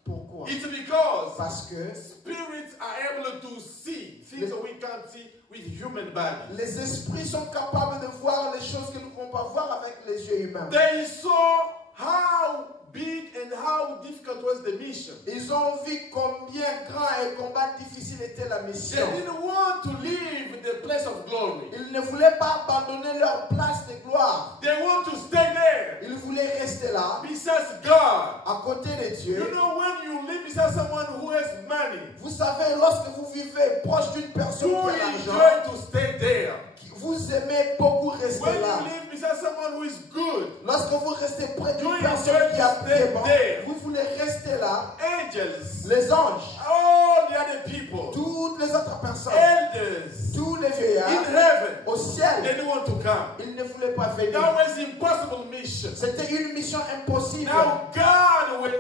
Pourquoi? It's because Parce que spirits are able to see things that we can't see with human bodies. les esprits sont capables de voir les choses que nous ne pouvons pas voir avec les yeux humains. They saw how big and how difficult was the mission. Ils ont vu combien grand et combien difficile était la They mission. didn't want to leave the place of glory. Ils ne voulaient pas abandonner leur place de gloire. They want to stay there Ils voulaient rester là, besides God. à côté de Dieu. You know, when you live beside someone who has money, Vous savez, lorsque vous vivez proche d'une personne you qui a l'argent, enjoy to stay there. vous aimez beaucoup rester When là. you live beside someone who is good, Lorsque vous restez près d'une You personne enjoy qui a to stay des bons, there. vous voulez rester là. angels, Les anges, all the other people, toutes les autres personnes, elders tous les in vieillards heaven, au ciel, they didn't want to come. ils ne voulaient pas venir. That was impossible mission. C'était une mission impossible. Now God was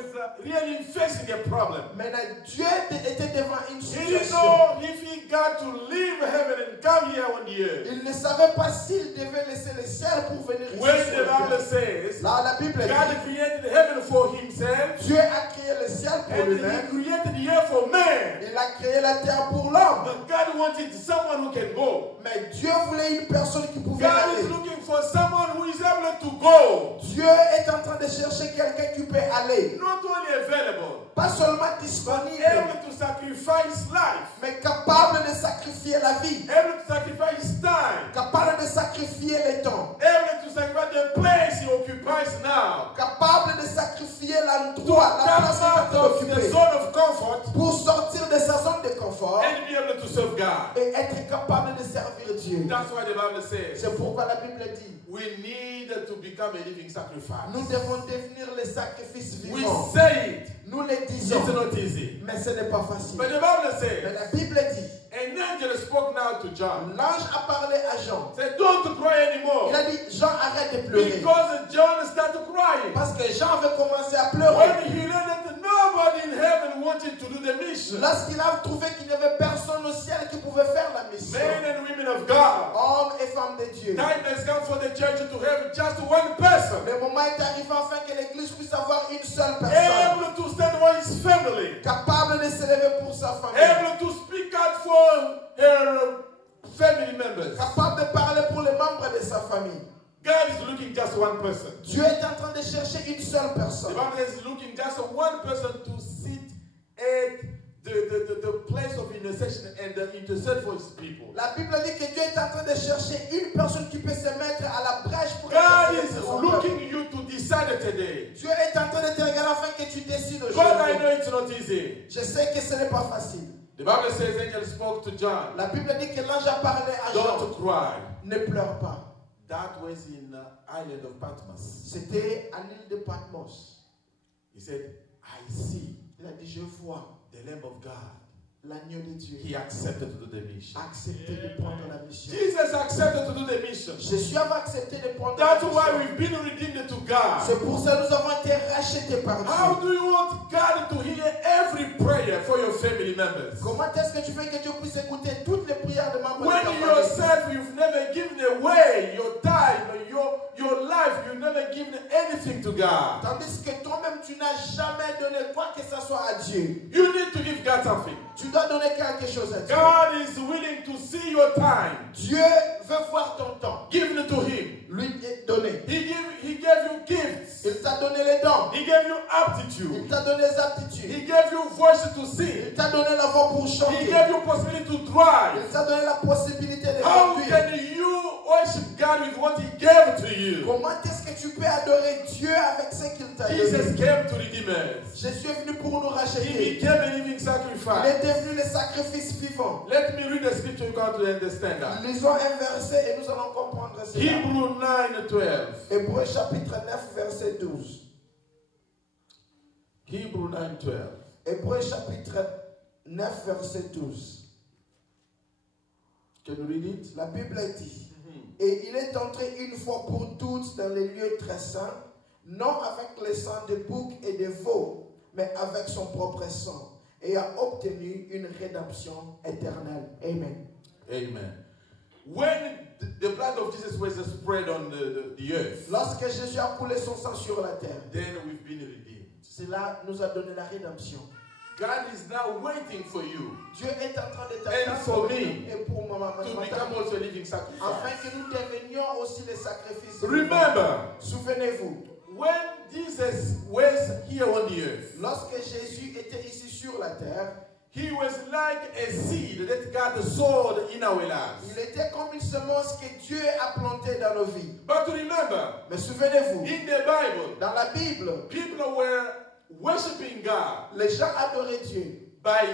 really facing a problem. Maintenant, Dieu était devant une He didn't situation. know if he got to leave heaven and come here on the earth. Il ne savait pas s'il devait laisser le ciel pour venir ici. When sur the la Bible terre. says Là, la Bible God dit, created heaven for himself Dieu a créé le ciel pour and he lui-même. created the earth for man. Il a créé la terre pour l'homme. But God wanted someone who can go. Mais Dieu voulait une personne qui pouvait God is aller. looking for someone who is able to go. Dieu est en train de chercher quelqu'un qui peut aller. Not only available, Pas seulement disponible, able to sacrifice life, mais capable de sacrifier la vie. able to sacrifice time, Capable de sacrifier le temps. able to sacrifice the place he occupies now. Capable de sacrifier To l'endroit, la come place out qu'il est of the occupée. zone of comfort Pour sortir de sa zone de confort and be able to serve God. et être capable de servir Dieu. That's why the Bible says C'est pourquoi la Bible dit, we need to become a living sacrifice. nous devons devenir les sacrifices We vivants. say it, Nous le it's disons, not easy. mais ce n'est pas facile. But the Bible Mais says, la Bible dit, an angel spoke now to John. l'ange a parlé à Jean. Said, don't cry anymore. Il a dit, Jean, arrête de pleurer. Because John started crying. Parce que Jean avait commencé à pleurer. When he learned that nobody in heaven wanted to do the mission. Lorsqu'il a trouvé qu'il n'y avait personne au ciel qui pouvait faire la mission. Men and women of God. Hommes et femmes de Dieu. Time has come for the church to have just one person. Le moment est arrivé afin que l'église puisse avoir une seule personne. Able to stand for his family. Capable de s'élever pour sa famille. Able to speak out for her family members. Capable de parler pour les membres de sa famille. God is looking just one person. Dieu est en train de chercher une seule The personne. Bible is looking just one person to sit at the place of intercession and intercede for his people. La Bible dit que Dieu est en train de chercher une personne qui peut se mettre à la brèche pour God intercéder is pour son peuple. looking you to decide today. Dieu est en train de te regarder afin que tu décides God, I aujourd'hui. know it's not easy. Je sais que ce n'est pas facile. The Bible says angel spoke to John. La Bible dit que l'ange a parlé à Jean. Don't cry. Ne pleure pas. That was in the island of Patmos. C'était à l'île de Patmos. He said, I see Il a dit, je vois the Lamb of God. l'agneau de Dieu. He accepted to do the mission. Accepté de prendre la mission. Jesus accepted to do the mission. Jésus avait accepté de prendre That's la why mission. we've been redeemed to God. C'est pour ça que nous avons été rachetés par How Dieu. do you want God to hear every prayer for your family members? Comment est-ce que tu veux que Dieu puisse écouter toutes les prières de membres de When ta famille? yourself, you've never given away your time, your life, you've never given anything to God. Tandis que toi-même, tu n'as jamais donné quoi que ce soit à Dieu. You need to give God something. Tu dois donner quelque chose à Dieu. God is willing to see your time. Dieu veut voir ton temps. Give it to Him. Lui est donné. He gave you gifts. Il t'a donné les dons. He gave you Il aptitude. t'a donné les aptitudes. He gave you voice to sing. Il t'a donné la voix pour He chanter. gave you possibility to drive. Il t'a donné la possibilité de How conduire. can you worship God with what He gave to you? Comment est-ce que tu peux adorer Dieu avec ce qu'il t'a Jesus donné? came to redeem us. Jésus est venu pour nous He racheter. became a living Il sacrifice. est devenu le sacrifice vivant. Let me read the scripture you got to understand that. Lisons un verset et nous allons comprendre cela. Hebrew 9:12. Hébreux chapitre 9 verset 12. Hebrew 9:12. Hébreux chapitre 9 verset 12. Can you read it? La Bible dit, et il est entré une fois pour toutes dans les lieux très saints, non avec le sang de bouc et de veau, mais avec son propre sang, et a obtenu une rédemption éternelle. Amen. Amen. when the blood of Jesus was spread on the earth, Lorsque Jésus a coulé son sang sur la terre, then we've been redeemed. cela nous a donné la rédemption. God is now waiting for you Dieu est en train de and for t'attendre me et pour moi, to become also a living afin sacrifice. que nous devenions aussi les sacrifices. Remember, Souvenez-vous, when Jesus was here on the earth, lorsque Jésus était ici sur la terre, he was like a seed that God sowed in our lives. il était comme une semence que Dieu a plantée dans nos vies. But remember, Mais souvenez-vous, in the Bible, dans la Bible, people were worshiping God les gens adoraient Dieu by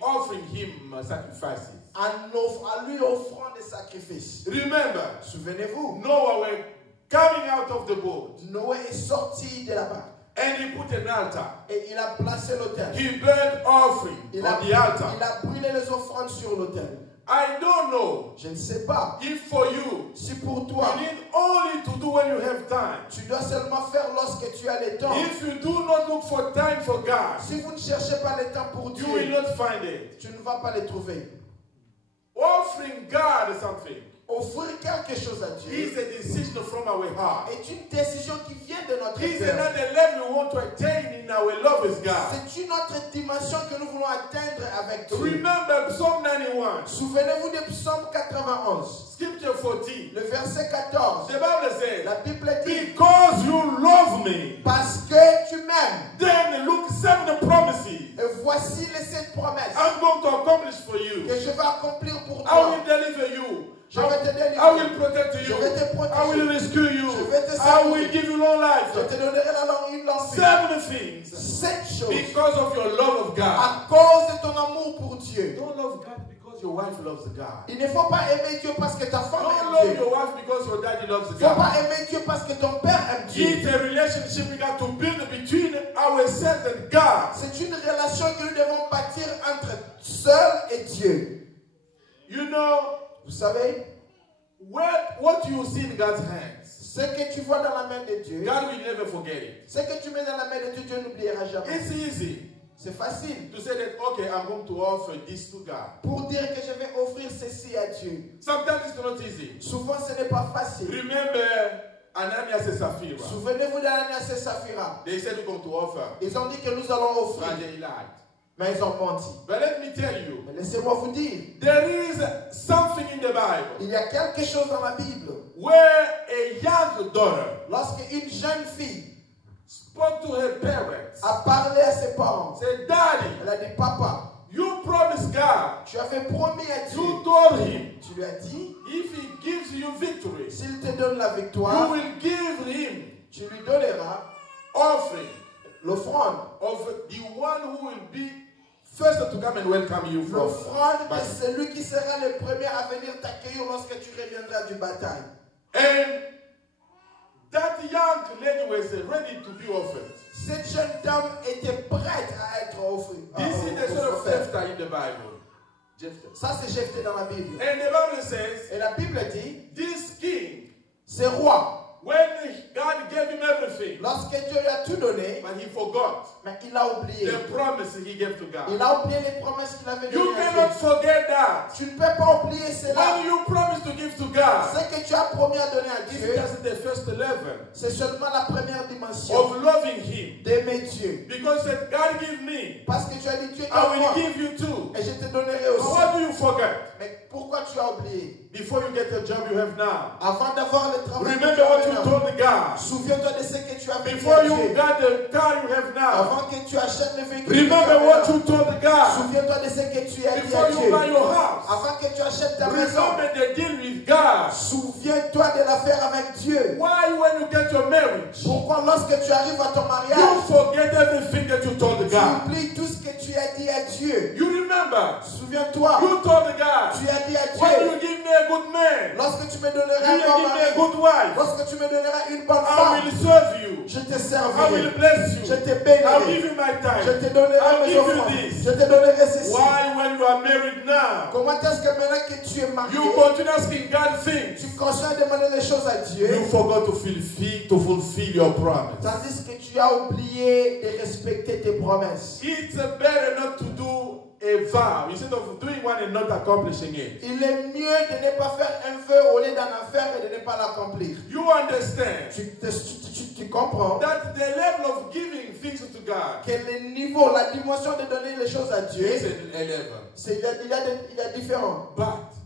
offering him sacrifices. en lui offrant des sacrifices. Remember, Souvenez-vous, Noah were coming out of the boat Noé est sorti de là-bas and he put an altar. et il a placé l'autel. He burnt offering Il on the altar. a brûlé les offrandes sur l'autel. I don't know Je ne sais pas if for you, si pour toi, you need only to do when you have time. tu dois seulement faire lorsque tu as le temps. If you do not look for time for God, Si vous ne cherchez pas le temps pour you will Dieu, not find it. tu ne vas pas le trouver. Offering God something Offrir quelque chose à Dieu is a decision from our heart. est une décision qui vient de notre It's cœur. another level we want to attain in our love with God. C'est une autre dimension que nous voulons atteindre avec Dieu. Remember Psalm 91, Souvenez-vous de Psaume 91, scripture 14. le verset 14. The Bible says, La Bible dit, because you love me, parce que tu m'aimes, then look 7 promises et voici les 7 promesses I'm going to accomplish for you. que je vais accomplir pour I toi. will deliver you. Je vais te délivrer. I will protect you. Je vais te protéger. I will rescue you. Je vais te I sauver. will give you long life. Je te donnerai une longue vie. 7 things 7 choses because of your love of God. à cause de ton amour pour Dieu. Don't love God because your wife loves God. Il ne faut pas aimer Dieu parce que ta femme Don't aime love Dieu. your wife because your daddy loves Il ne faut God. pas aimer Dieu parce que ton père aime Dieu. It's a relationship we got to build between ourselves and God. C'est une relation que nous devons bâtir entre seul et Dieu. You know, Vous savez, what you see in God's hands, ce que tu vois dans la main de Dieu, God will never forget it. ce que tu mets dans la main de Dieu, Dieu n'oubliera jamais. It's easy C'est facile to say that, okay, I'm going to offer this to God. pour dire que je vais offrir ceci à Dieu. Sometimes it's not easy. Souvent, ce n'est pas facile. Remember Ananias and Sapphira. Souvenez-vous d'Ananias et Saphira. They said we're going to offer, Ils ont dit que nous allons offrir, but they lied. mais ils ont menti. But let me tell you, Mais laissez-moi vous dire, there is something in the Bible il y a quelque chose dans la Bible. where a young daughter Lorsque une jeune fille spoke to her parents, a parlé à ses parents, said, Daddy, elle a dit, papa, you promised God, tu avais promis à Dieu, you told him, tu lui as dit, if he gives you victory, s'il te donne la you victoire, will give him tu lui donneras offering l'offrande. of the one who will be first to come and welcome you from. L'offrande de battle. celui qui sera le premier à venir t'accueillir lorsque tu reviendras du bataille. And that young lady was ready to be offered. Cette jeune dame était prête à être offrée. This is the sort of Jephthah in the Bible. Jephthah. Ça, c'est Jephthé dans la Bible. And the Bible says, Et la Bible dit, this king, ce roi, when God gave him everything, lorsque Dieu lui a tout donné, but he forgot mais il a oublié. the promise he gave to God. Il a oublié les promesses qu'il avait You données à cannot Dieu. forget that. Tu ne peux pas oublier When cela. you promise to give to God, Ce que tu as promis à donner à this Dieu, is just the first level c'est seulement la première dimension of loving him. d'aimer Dieu. Because that God give me, Parce que tu as dit Dieu I will donne-moi give you too. et je te donnerai But aussi. what do you forget? Mais pourquoi tu as oublié? Before you get the job you have now, Avant d'avoir le travail que tu remember as what you maintenant, told God. souviens-toi de ce que tu as fait. Before you got the car you have now, Avant que tu achètes le véhicule, remember what you told God. souviens-toi de ce que tu as dit Before à you buy Dieu. your house, Avant que tu achètes ta maison, remember the deal with God. souviens-toi de l'affaire avec Dieu. Why, when you get your marriage, Pourquoi lorsque tu arrives à ton you mariage, forget everything that you told tu God? oublies tout ce que tu as dit à Dieu? You remember, Souviens-toi, you told God, tu as dit à when Dieu, you give me a good man, lorsque tu me you donneras un will bon give me a mari, good wife, lorsque tu me donneras une bonne I femme, will serve you, je te I servirai, will bless je you, te I'll bénirai, give you my je time. te donnerai I'll mes give you offrandes, this. je te donnerai ceci. Why, when you are married now, Comment est-ce que maintenant que tu es marié, you continue asking God things, tu continues à demander les choses à Dieu, you forgot to fulfill your promise. tandis que tu as oublié de respecter tes promesses? It's better not to do a vow instead of doing one and not accomplishing it. Il est mieux de ne pas faire un vœu au lieu d'en faire et de ne pas l'accomplir. You understand Tu comprends that the level of giving things to God que le niveau, la dimension de donner les choses à Dieu, is a level. il y a différents. But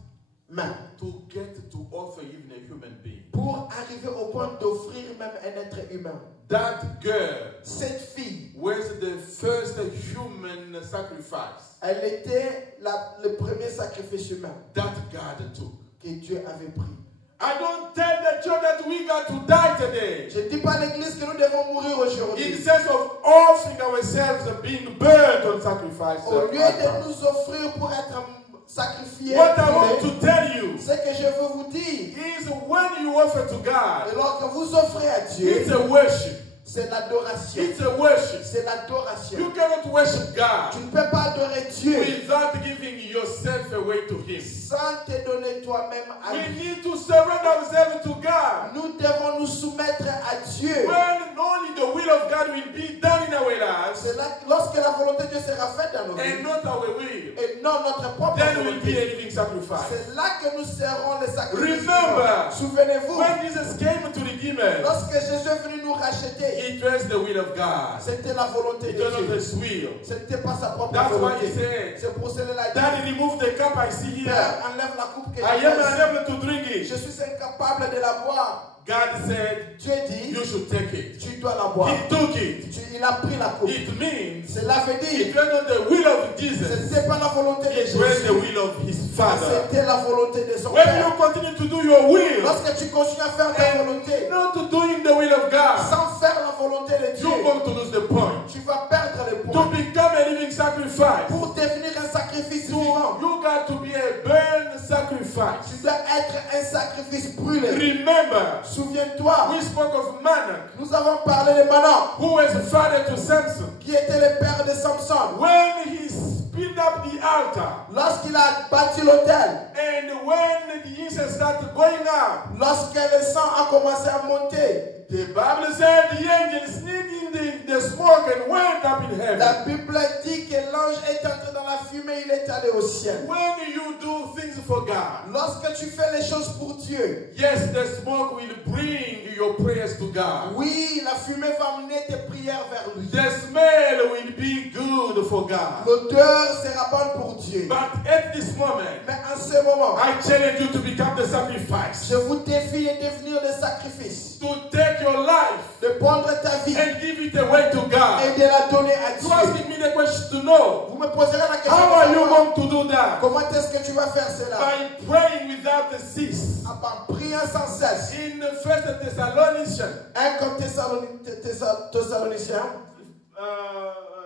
Mais to get to offer even a human being, pour arriver au point d'offrir même un être humain, that girl cette fille, was the first human sacrifice elle était le premier sacrifice humain that God took. que Dieu avait pris. I don't tell the church that we got to die today. Je ne dis pas à l'église que nous devons mourir aujourd'hui. Instead of offering ourselves and being burnt on sacrifice. Au lieu de nous offrir pour être sacrifiés, What I want to tell you ce que je veux vous dire, is when you offer to God, et lorsque vous offrez à Dieu, it's a worship. c'est l'adoration. It's a worship. C'est l'adoration. You cannot worship God Tu ne peux pas adorer Dieu without giving yourself away to Him. sans te donner toi-même à We lui. need to surrender ourselves to God. Nous devons nous soumettre à Dieu. When only the will of God will be done in our lives C'est là, lorsque la volonté de Dieu sera faite dans nos and vies not our will, et non notre propre then we'll be a volonté, living sacrifice. c'est là que nous serons les sacrifices. Remember, Souvenez-vous, when Jesus came to redeem us, lorsque Jésus est venu nous racheter, it was the will of God. c'était la volonté It de was not Dieu. His will. Ce n'était pas sa propre That's why volonté. He said, C'est pour cela qu'il a dit, Daddy, remove the cup I see here. Père, enlève la coupe que I am j'ai prise. unable to drink it. Je suis incapable de la boire. God said, Dieu dit, you should take it. tu dois la boire. He took it. Il a pris la coupe. It means Cela veut dire, it was not the will of Jesus. ce n'était pas la volonté de It was Jésus, the will of His Father. c'était la volonté de son When Père. you continue to do your will, Lorsque tu continues à faire ta volonté, not doing the will of God, sans faire la volonté de Dieu, you're going to lose the point. tu vas perdre le To point. become a living sacrifice, Pour devenir un sacrifice vivant, you got to be a burnt tu sacrifice. dois être un sacrifice brûlé. Remember, Souviens-toi, we spoke of Manoch, nous avons parlé de Manoch, who was father to Samson. qui était le père de Samson. When he split up the altar, Lorsqu'il a bâti l'autel, and when the incense started going up, lorsque le sang a commencé à monter, the Bible said the angel sneaked in the smoke and went up in heaven. la Bible dit que l'ange est entré dans la fumée, il est allé au ciel. When you do things for God, Lorsque tu fais les choses pour Dieu, yes, the smoke will bring your prayers to God. oui, la fumée va amener tes prières vers lui. The smell will be good for God. L'odeur sera bonne pour Dieu. But at this moment, Mais en ce moment, I challenge you to become the sacrifice. je vous défie de devenir le sacrifice, To take your life de prendre ta vie and give it away to et God. de la donner à You Dieu. asking me the question to know, Vous me poserez la question how are de you savoir, going to do that? comment est-ce que tu vas faire cela? By praying without a cease. En priant sans cesse. In 1 Thessalonians, 1 Thessaloniciens,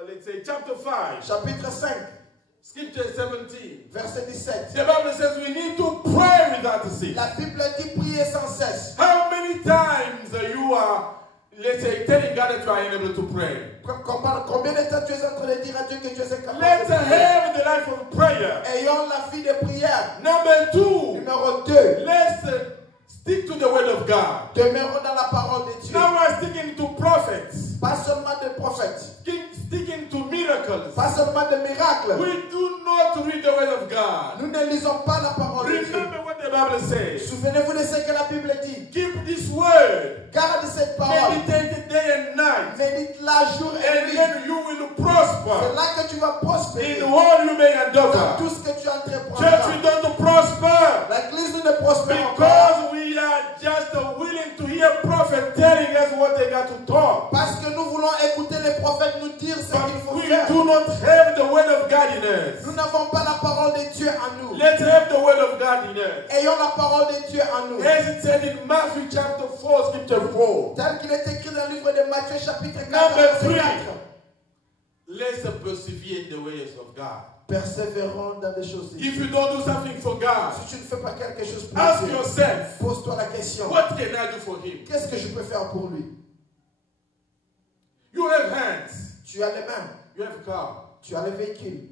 let's say chapter 5, chapitre 5, scripture 17. verset 17. The Bible says we need to pray without cease. La Bible dit prier sans cesse. How many times you are, let's say, telling God that you are unable to pray? Combien de temps tu es en train de dire à Dieu que tu es incapable Let's de prier? have the life of prayer. Ayons la vie de prière. Number 2, Numéro 2. let's stick to the word of God. Demeurons dans la parole de Dieu. Now we're sticking to prophets, Pas seulement de prophètes. sticking to miracles. Pas seulement de miracles. We do not read the word of God. Nous ne lisons pas la parole de Dieu. Remember what the Bible says. Souvenez-vous de ce que la Bible dit. Keep this word. Garde cette parole. Meditate it day and night. Médite-la jour et And nuit. then you will C'est prosper là que tu vas prospérer. in all you may Dans endeavor. tout ce que tu Church, we entreprendras. don't prosper L'église, nous ne prospérons pas. because we are just willing to hear prophets telling us what they got to talk. Parce que nous voulons écouter les prophètes nous dire ce qu'il faut But we faire. do not have the word of God in us. Nous n'avons pas la parole de Dieu en nous. Let's have the word of God in us. Ayons la parole de Dieu en nous. As it said in Matthew chapter 4, scripture 4. Tel qu'il est écrit dans le livre de Matthieu chapitre 4, Number verset 3. 4. Let's persevere in the ways of God. Persévérons dans les choses de If Dieu. you don't do something for God, Si tu ne fais pas quelque chose pour ask Dieu, yourself, pose-toi la question. what can I do for Him? Qu'est-ce que je peux faire pour lui? You have hands. Tu as les mains. You have a car. Tu as le véhicule.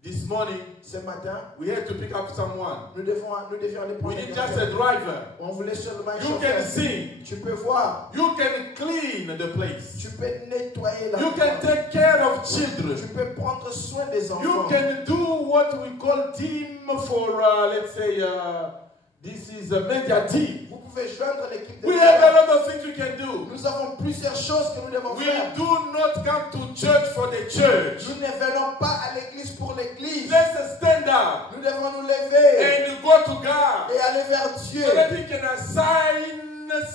This morning, Ce matin, we had to pick up someone. nous devions aller We prendre need quelqu'un. just a driver. On voulait seulement un You can chauffeur. sing. Tu peux voir. You can clean the place. Tu peux nettoyer la You can take care of children. Tu peux prendre soin des You enfants. can do what we call team for, let's say, this is a media team. Vous pouvez joindre l'équipe de We have a lot of things we can do. Nous avons plusieurs choses que nous devons We faire. do not come to church for the church. Nous ne venons pas à l'église pour l'église. Let's stand up Nous devons nous lever and go to God et aller vers Dieu, so that He can assign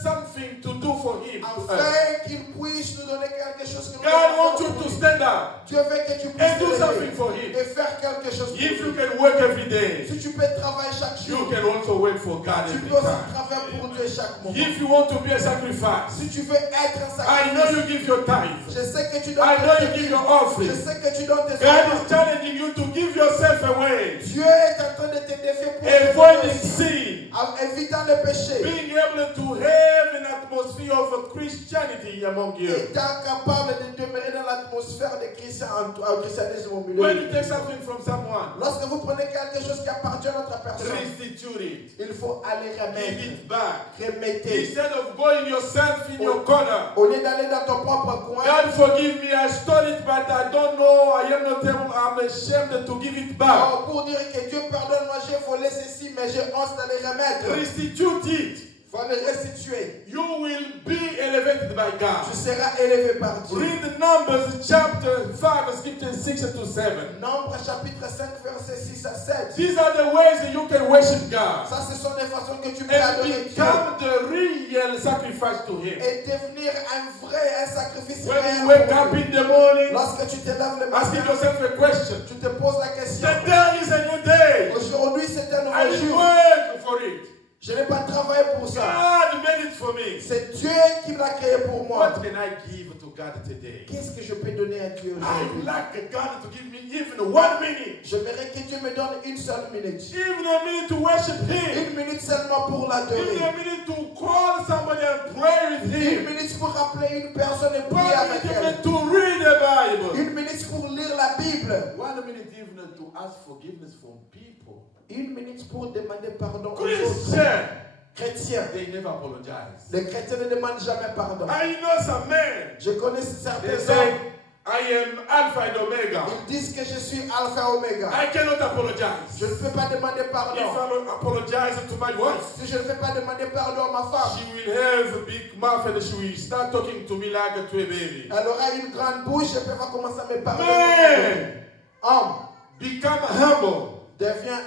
something to do for Him. afin qu'il puisse nous donner quelque chose que nous God devons wants faire you pour to lui. stand up Dieu veut que tu and puisses do te something lever for Him. et faire quelque chose pour If you lui. can work every day, Si tu peux travailler chaque you jour, can also work for God tu every peux aussi time. travailler pour Dieu chaque moment. If you want to be a sacrifice, Si tu veux être un I know sacrifice, you give your tithe. je sais que tu I donnes know tes you give dîmes. your offering. Je sais que tu donnes tes God is offrandes. challenging you to give yourself away, Dieu est en train de te défier pour avoiding sin, en évitant le péché, being able to have an atmosphere of Christianity among you. étant capable de demeurer dans l'atmosphère de christianisme au milieu. When you take something from someone, Lorsque vous prenez quelque chose qui appartient à notre personne, restitute it, il faut aller give remettre, it back. remettez. Instead of going yourself in your corner. Au lieu d'aller dans ton propre coin, God forgive me, I stole it, but I don't know, I am not able, I'm ashamed to give it back. oh, pour dire que Dieu pardonne-moi, j'ai volé ceci, mais j'ai honte de les remettre. Restitute it. Il faut le restituer. You will be elevated by God. Tu seras élevé par Dieu. Read Numbers chapter 5, scripture 6 to 7. Nombre chapitre 5, verset 6 à 7. These are the ways that you can worship God Ça, ce sont des façons que tu peux and adorer Dieu become the real sacrifice to Him. et devenir un sacrifice When réel you wake pour up lui. in the morning, Lorsque tu te lèves le asking matin, yourself a question. tu te poses la question. Today is a new day. Aujourd'hui, c'est un I nouveau didn't jour. work for it. Je n'ai pas travaillé pour ça. God made it for me. C'est Dieu qui l'a créé pour moi. What can I give to God today? Qu'est-ce que je peux donner à Dieu I aujourd'hui? like God to give me even 1 minute. J'aimerais que Dieu me donne une seule minute. Even a minute to worship Him. Une minute seulement pour Even l'adorer. a minute to call somebody and pray with Une Him. minute pour appeler une personne et prier 1 avec minute elle. even to read the Bible. Une minute pour lire la Bible. 1 minute even to ask forgiveness from people. Une minute pour demander pardon aux autres. Christian, Chrétiens. they never apologize. Les chrétiens ne demandent jamais pardon. I know some men. Je connais They certains say, hommes. I am Alpha and Omega. Ils disent que je suis Alpha et Omega. I cannot apologize. Je ne peux pas demander If pardon. I apologize to my wife, Si je ne peux pas demander pardon à ma femme, she will have a big mouth and she will start talking to me like to a baby. elle aura une grande bouche et elle va commencer à me parler. Man, Homme, become humble.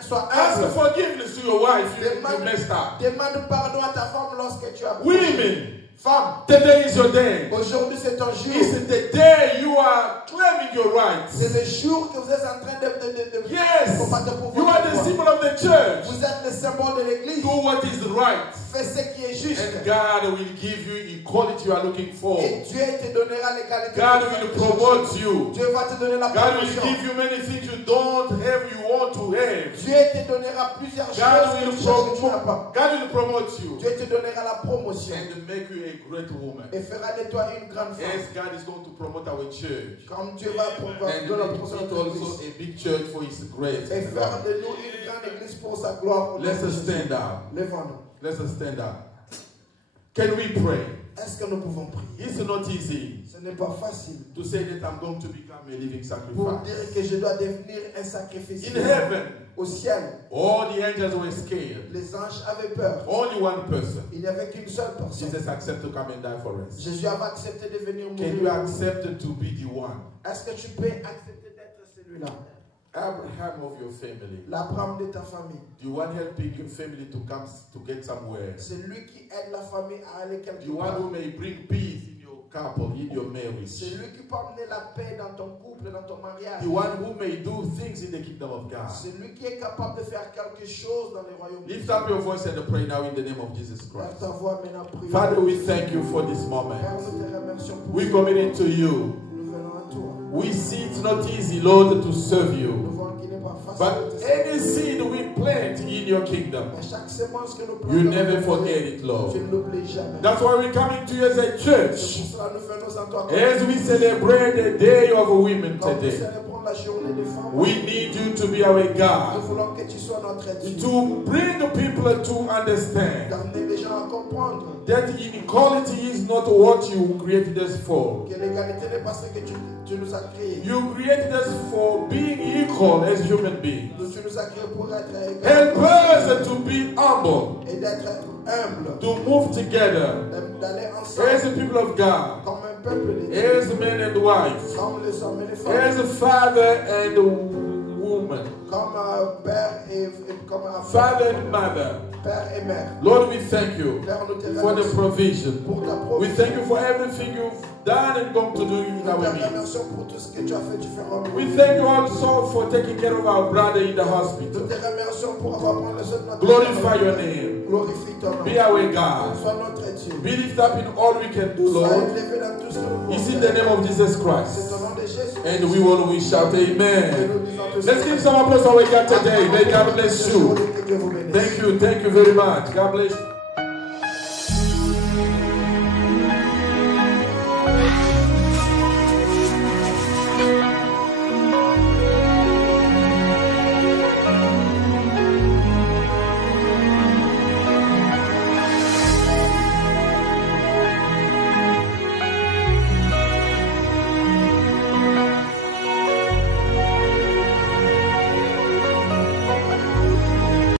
sois Ask humble. forgiveness to your wife if you messed up. Demande pardon à ta femme lorsque tu as Women, Femme, today is your day. aujourd'hui c'est ton jour. It's the day you are claiming your rights. C'est le jour que vous êtes en train de Yes, combattre pour you votre are the droit. symbol of the church. Vous êtes le symbole de l'église. Do what is right. Fais ce qui est juste. And God will give you equality you are looking for. Et Dieu te donnera l'égalité. God will promote you. Dieu va te donner la God will promotion. give you many things you don't have, you want to have. Dieu te donnera plusieurs God choses que will, tu cherches que tu n'as pas. God will promote you Dieu te donnera la promotion and make you a great woman. et fera de toi une grande femme. As God is going to promote our church. Comme Dieu va And donner la make promotion it de l'église. also a big church for His grace. Et faire de nous une grande église pour sa gloire. Let's stand up. Levons-nous. Let's stand up. Can we pray? Est-ce que nous pouvons prier? It's not easy Ce n'est pas facile to say that I'm going to become a living pour sacrifice. dire que je dois devenir un sacrifice. In heaven, Au ciel, all the angels were scared. les anges avaient peur. Only one person. Il n'y avait qu'une seule personne. Jesus accepted to come and die for us. Jésus avait accepté de venir Can you mourir. accept to be the one? Est-ce que tu peux accepter d'être celui-là? Abraham of your family. L'Abraham de ta famille. The one helping your family to come to get somewhere. C'est lui qui aide la famille à aller quelque The one part. who may bring peace in your couple, in your marriage. C'est lui qui peut amener la paix dans ton couple, dans ton mariage. The one who may do things in the kingdom of God. C'est lui qui est capable de faire quelque chose dans le royaume de Lift Dieu. up your voice and pray now in the name of Jesus Lève Christ. ta voix maintenant, prie. Father, we thank you for this moment. Père, nous te remercions pour We ce commit moment. it to you. Nous venons à toi. We see it's not easy, Lord, to serve Nous you. voyons qu'il n'est pas facile But de te servir. any seed we plant in your kingdom, Mais chaque semence que nous you plantons, never forget it, Lord. tu ne l'oublies jamais. That's why we're coming to you as a C'est church. pour cela que nous venons en toi. As we celebrate the day of women Comme nous today. célébrons la journée des femmes. We need you to be our Nous God, voulons que tu sois notre Dieu. to bring the people to understand D'amener les gens à comprendre that inequality is not what you created us for. que l'égalité n'est pas ce que tu nous as créé. You created us for being equal as human beings. Tu nous as créé pour être Help égaux us to be humble, et d'être humble, to move together d'aller as ensemble the people of God, comme un peuple de Dieu, as men and wives, comme les hommes et les femmes, as a father and a woman, comme père et comme father and mother. père et mère. Lord, we thank you Père, nous te for the remercions provision. pour ta We provision. thank you for everything you've done and going to do in Nous our te midst. remercions pour tout ce que tu as fait différemment. We thank you also for taking care of our brother in the Nous hospital. te remercions pour avoir pris le soin de notre Glorify your name. Glorifie ton nom. Be our God. Sois notre Dieu. Be lifted up in all we can do, Sois Lord. élevé dans tout ce que nous It's pouvons in the faire. name of Jesus C'est Christ. au nom de Jésus. And we will shout Et amen. nous disons tous Let's give some applause to our God today. May God bless you. Que Dieu vous bénisse. Thank you very much. God bless you.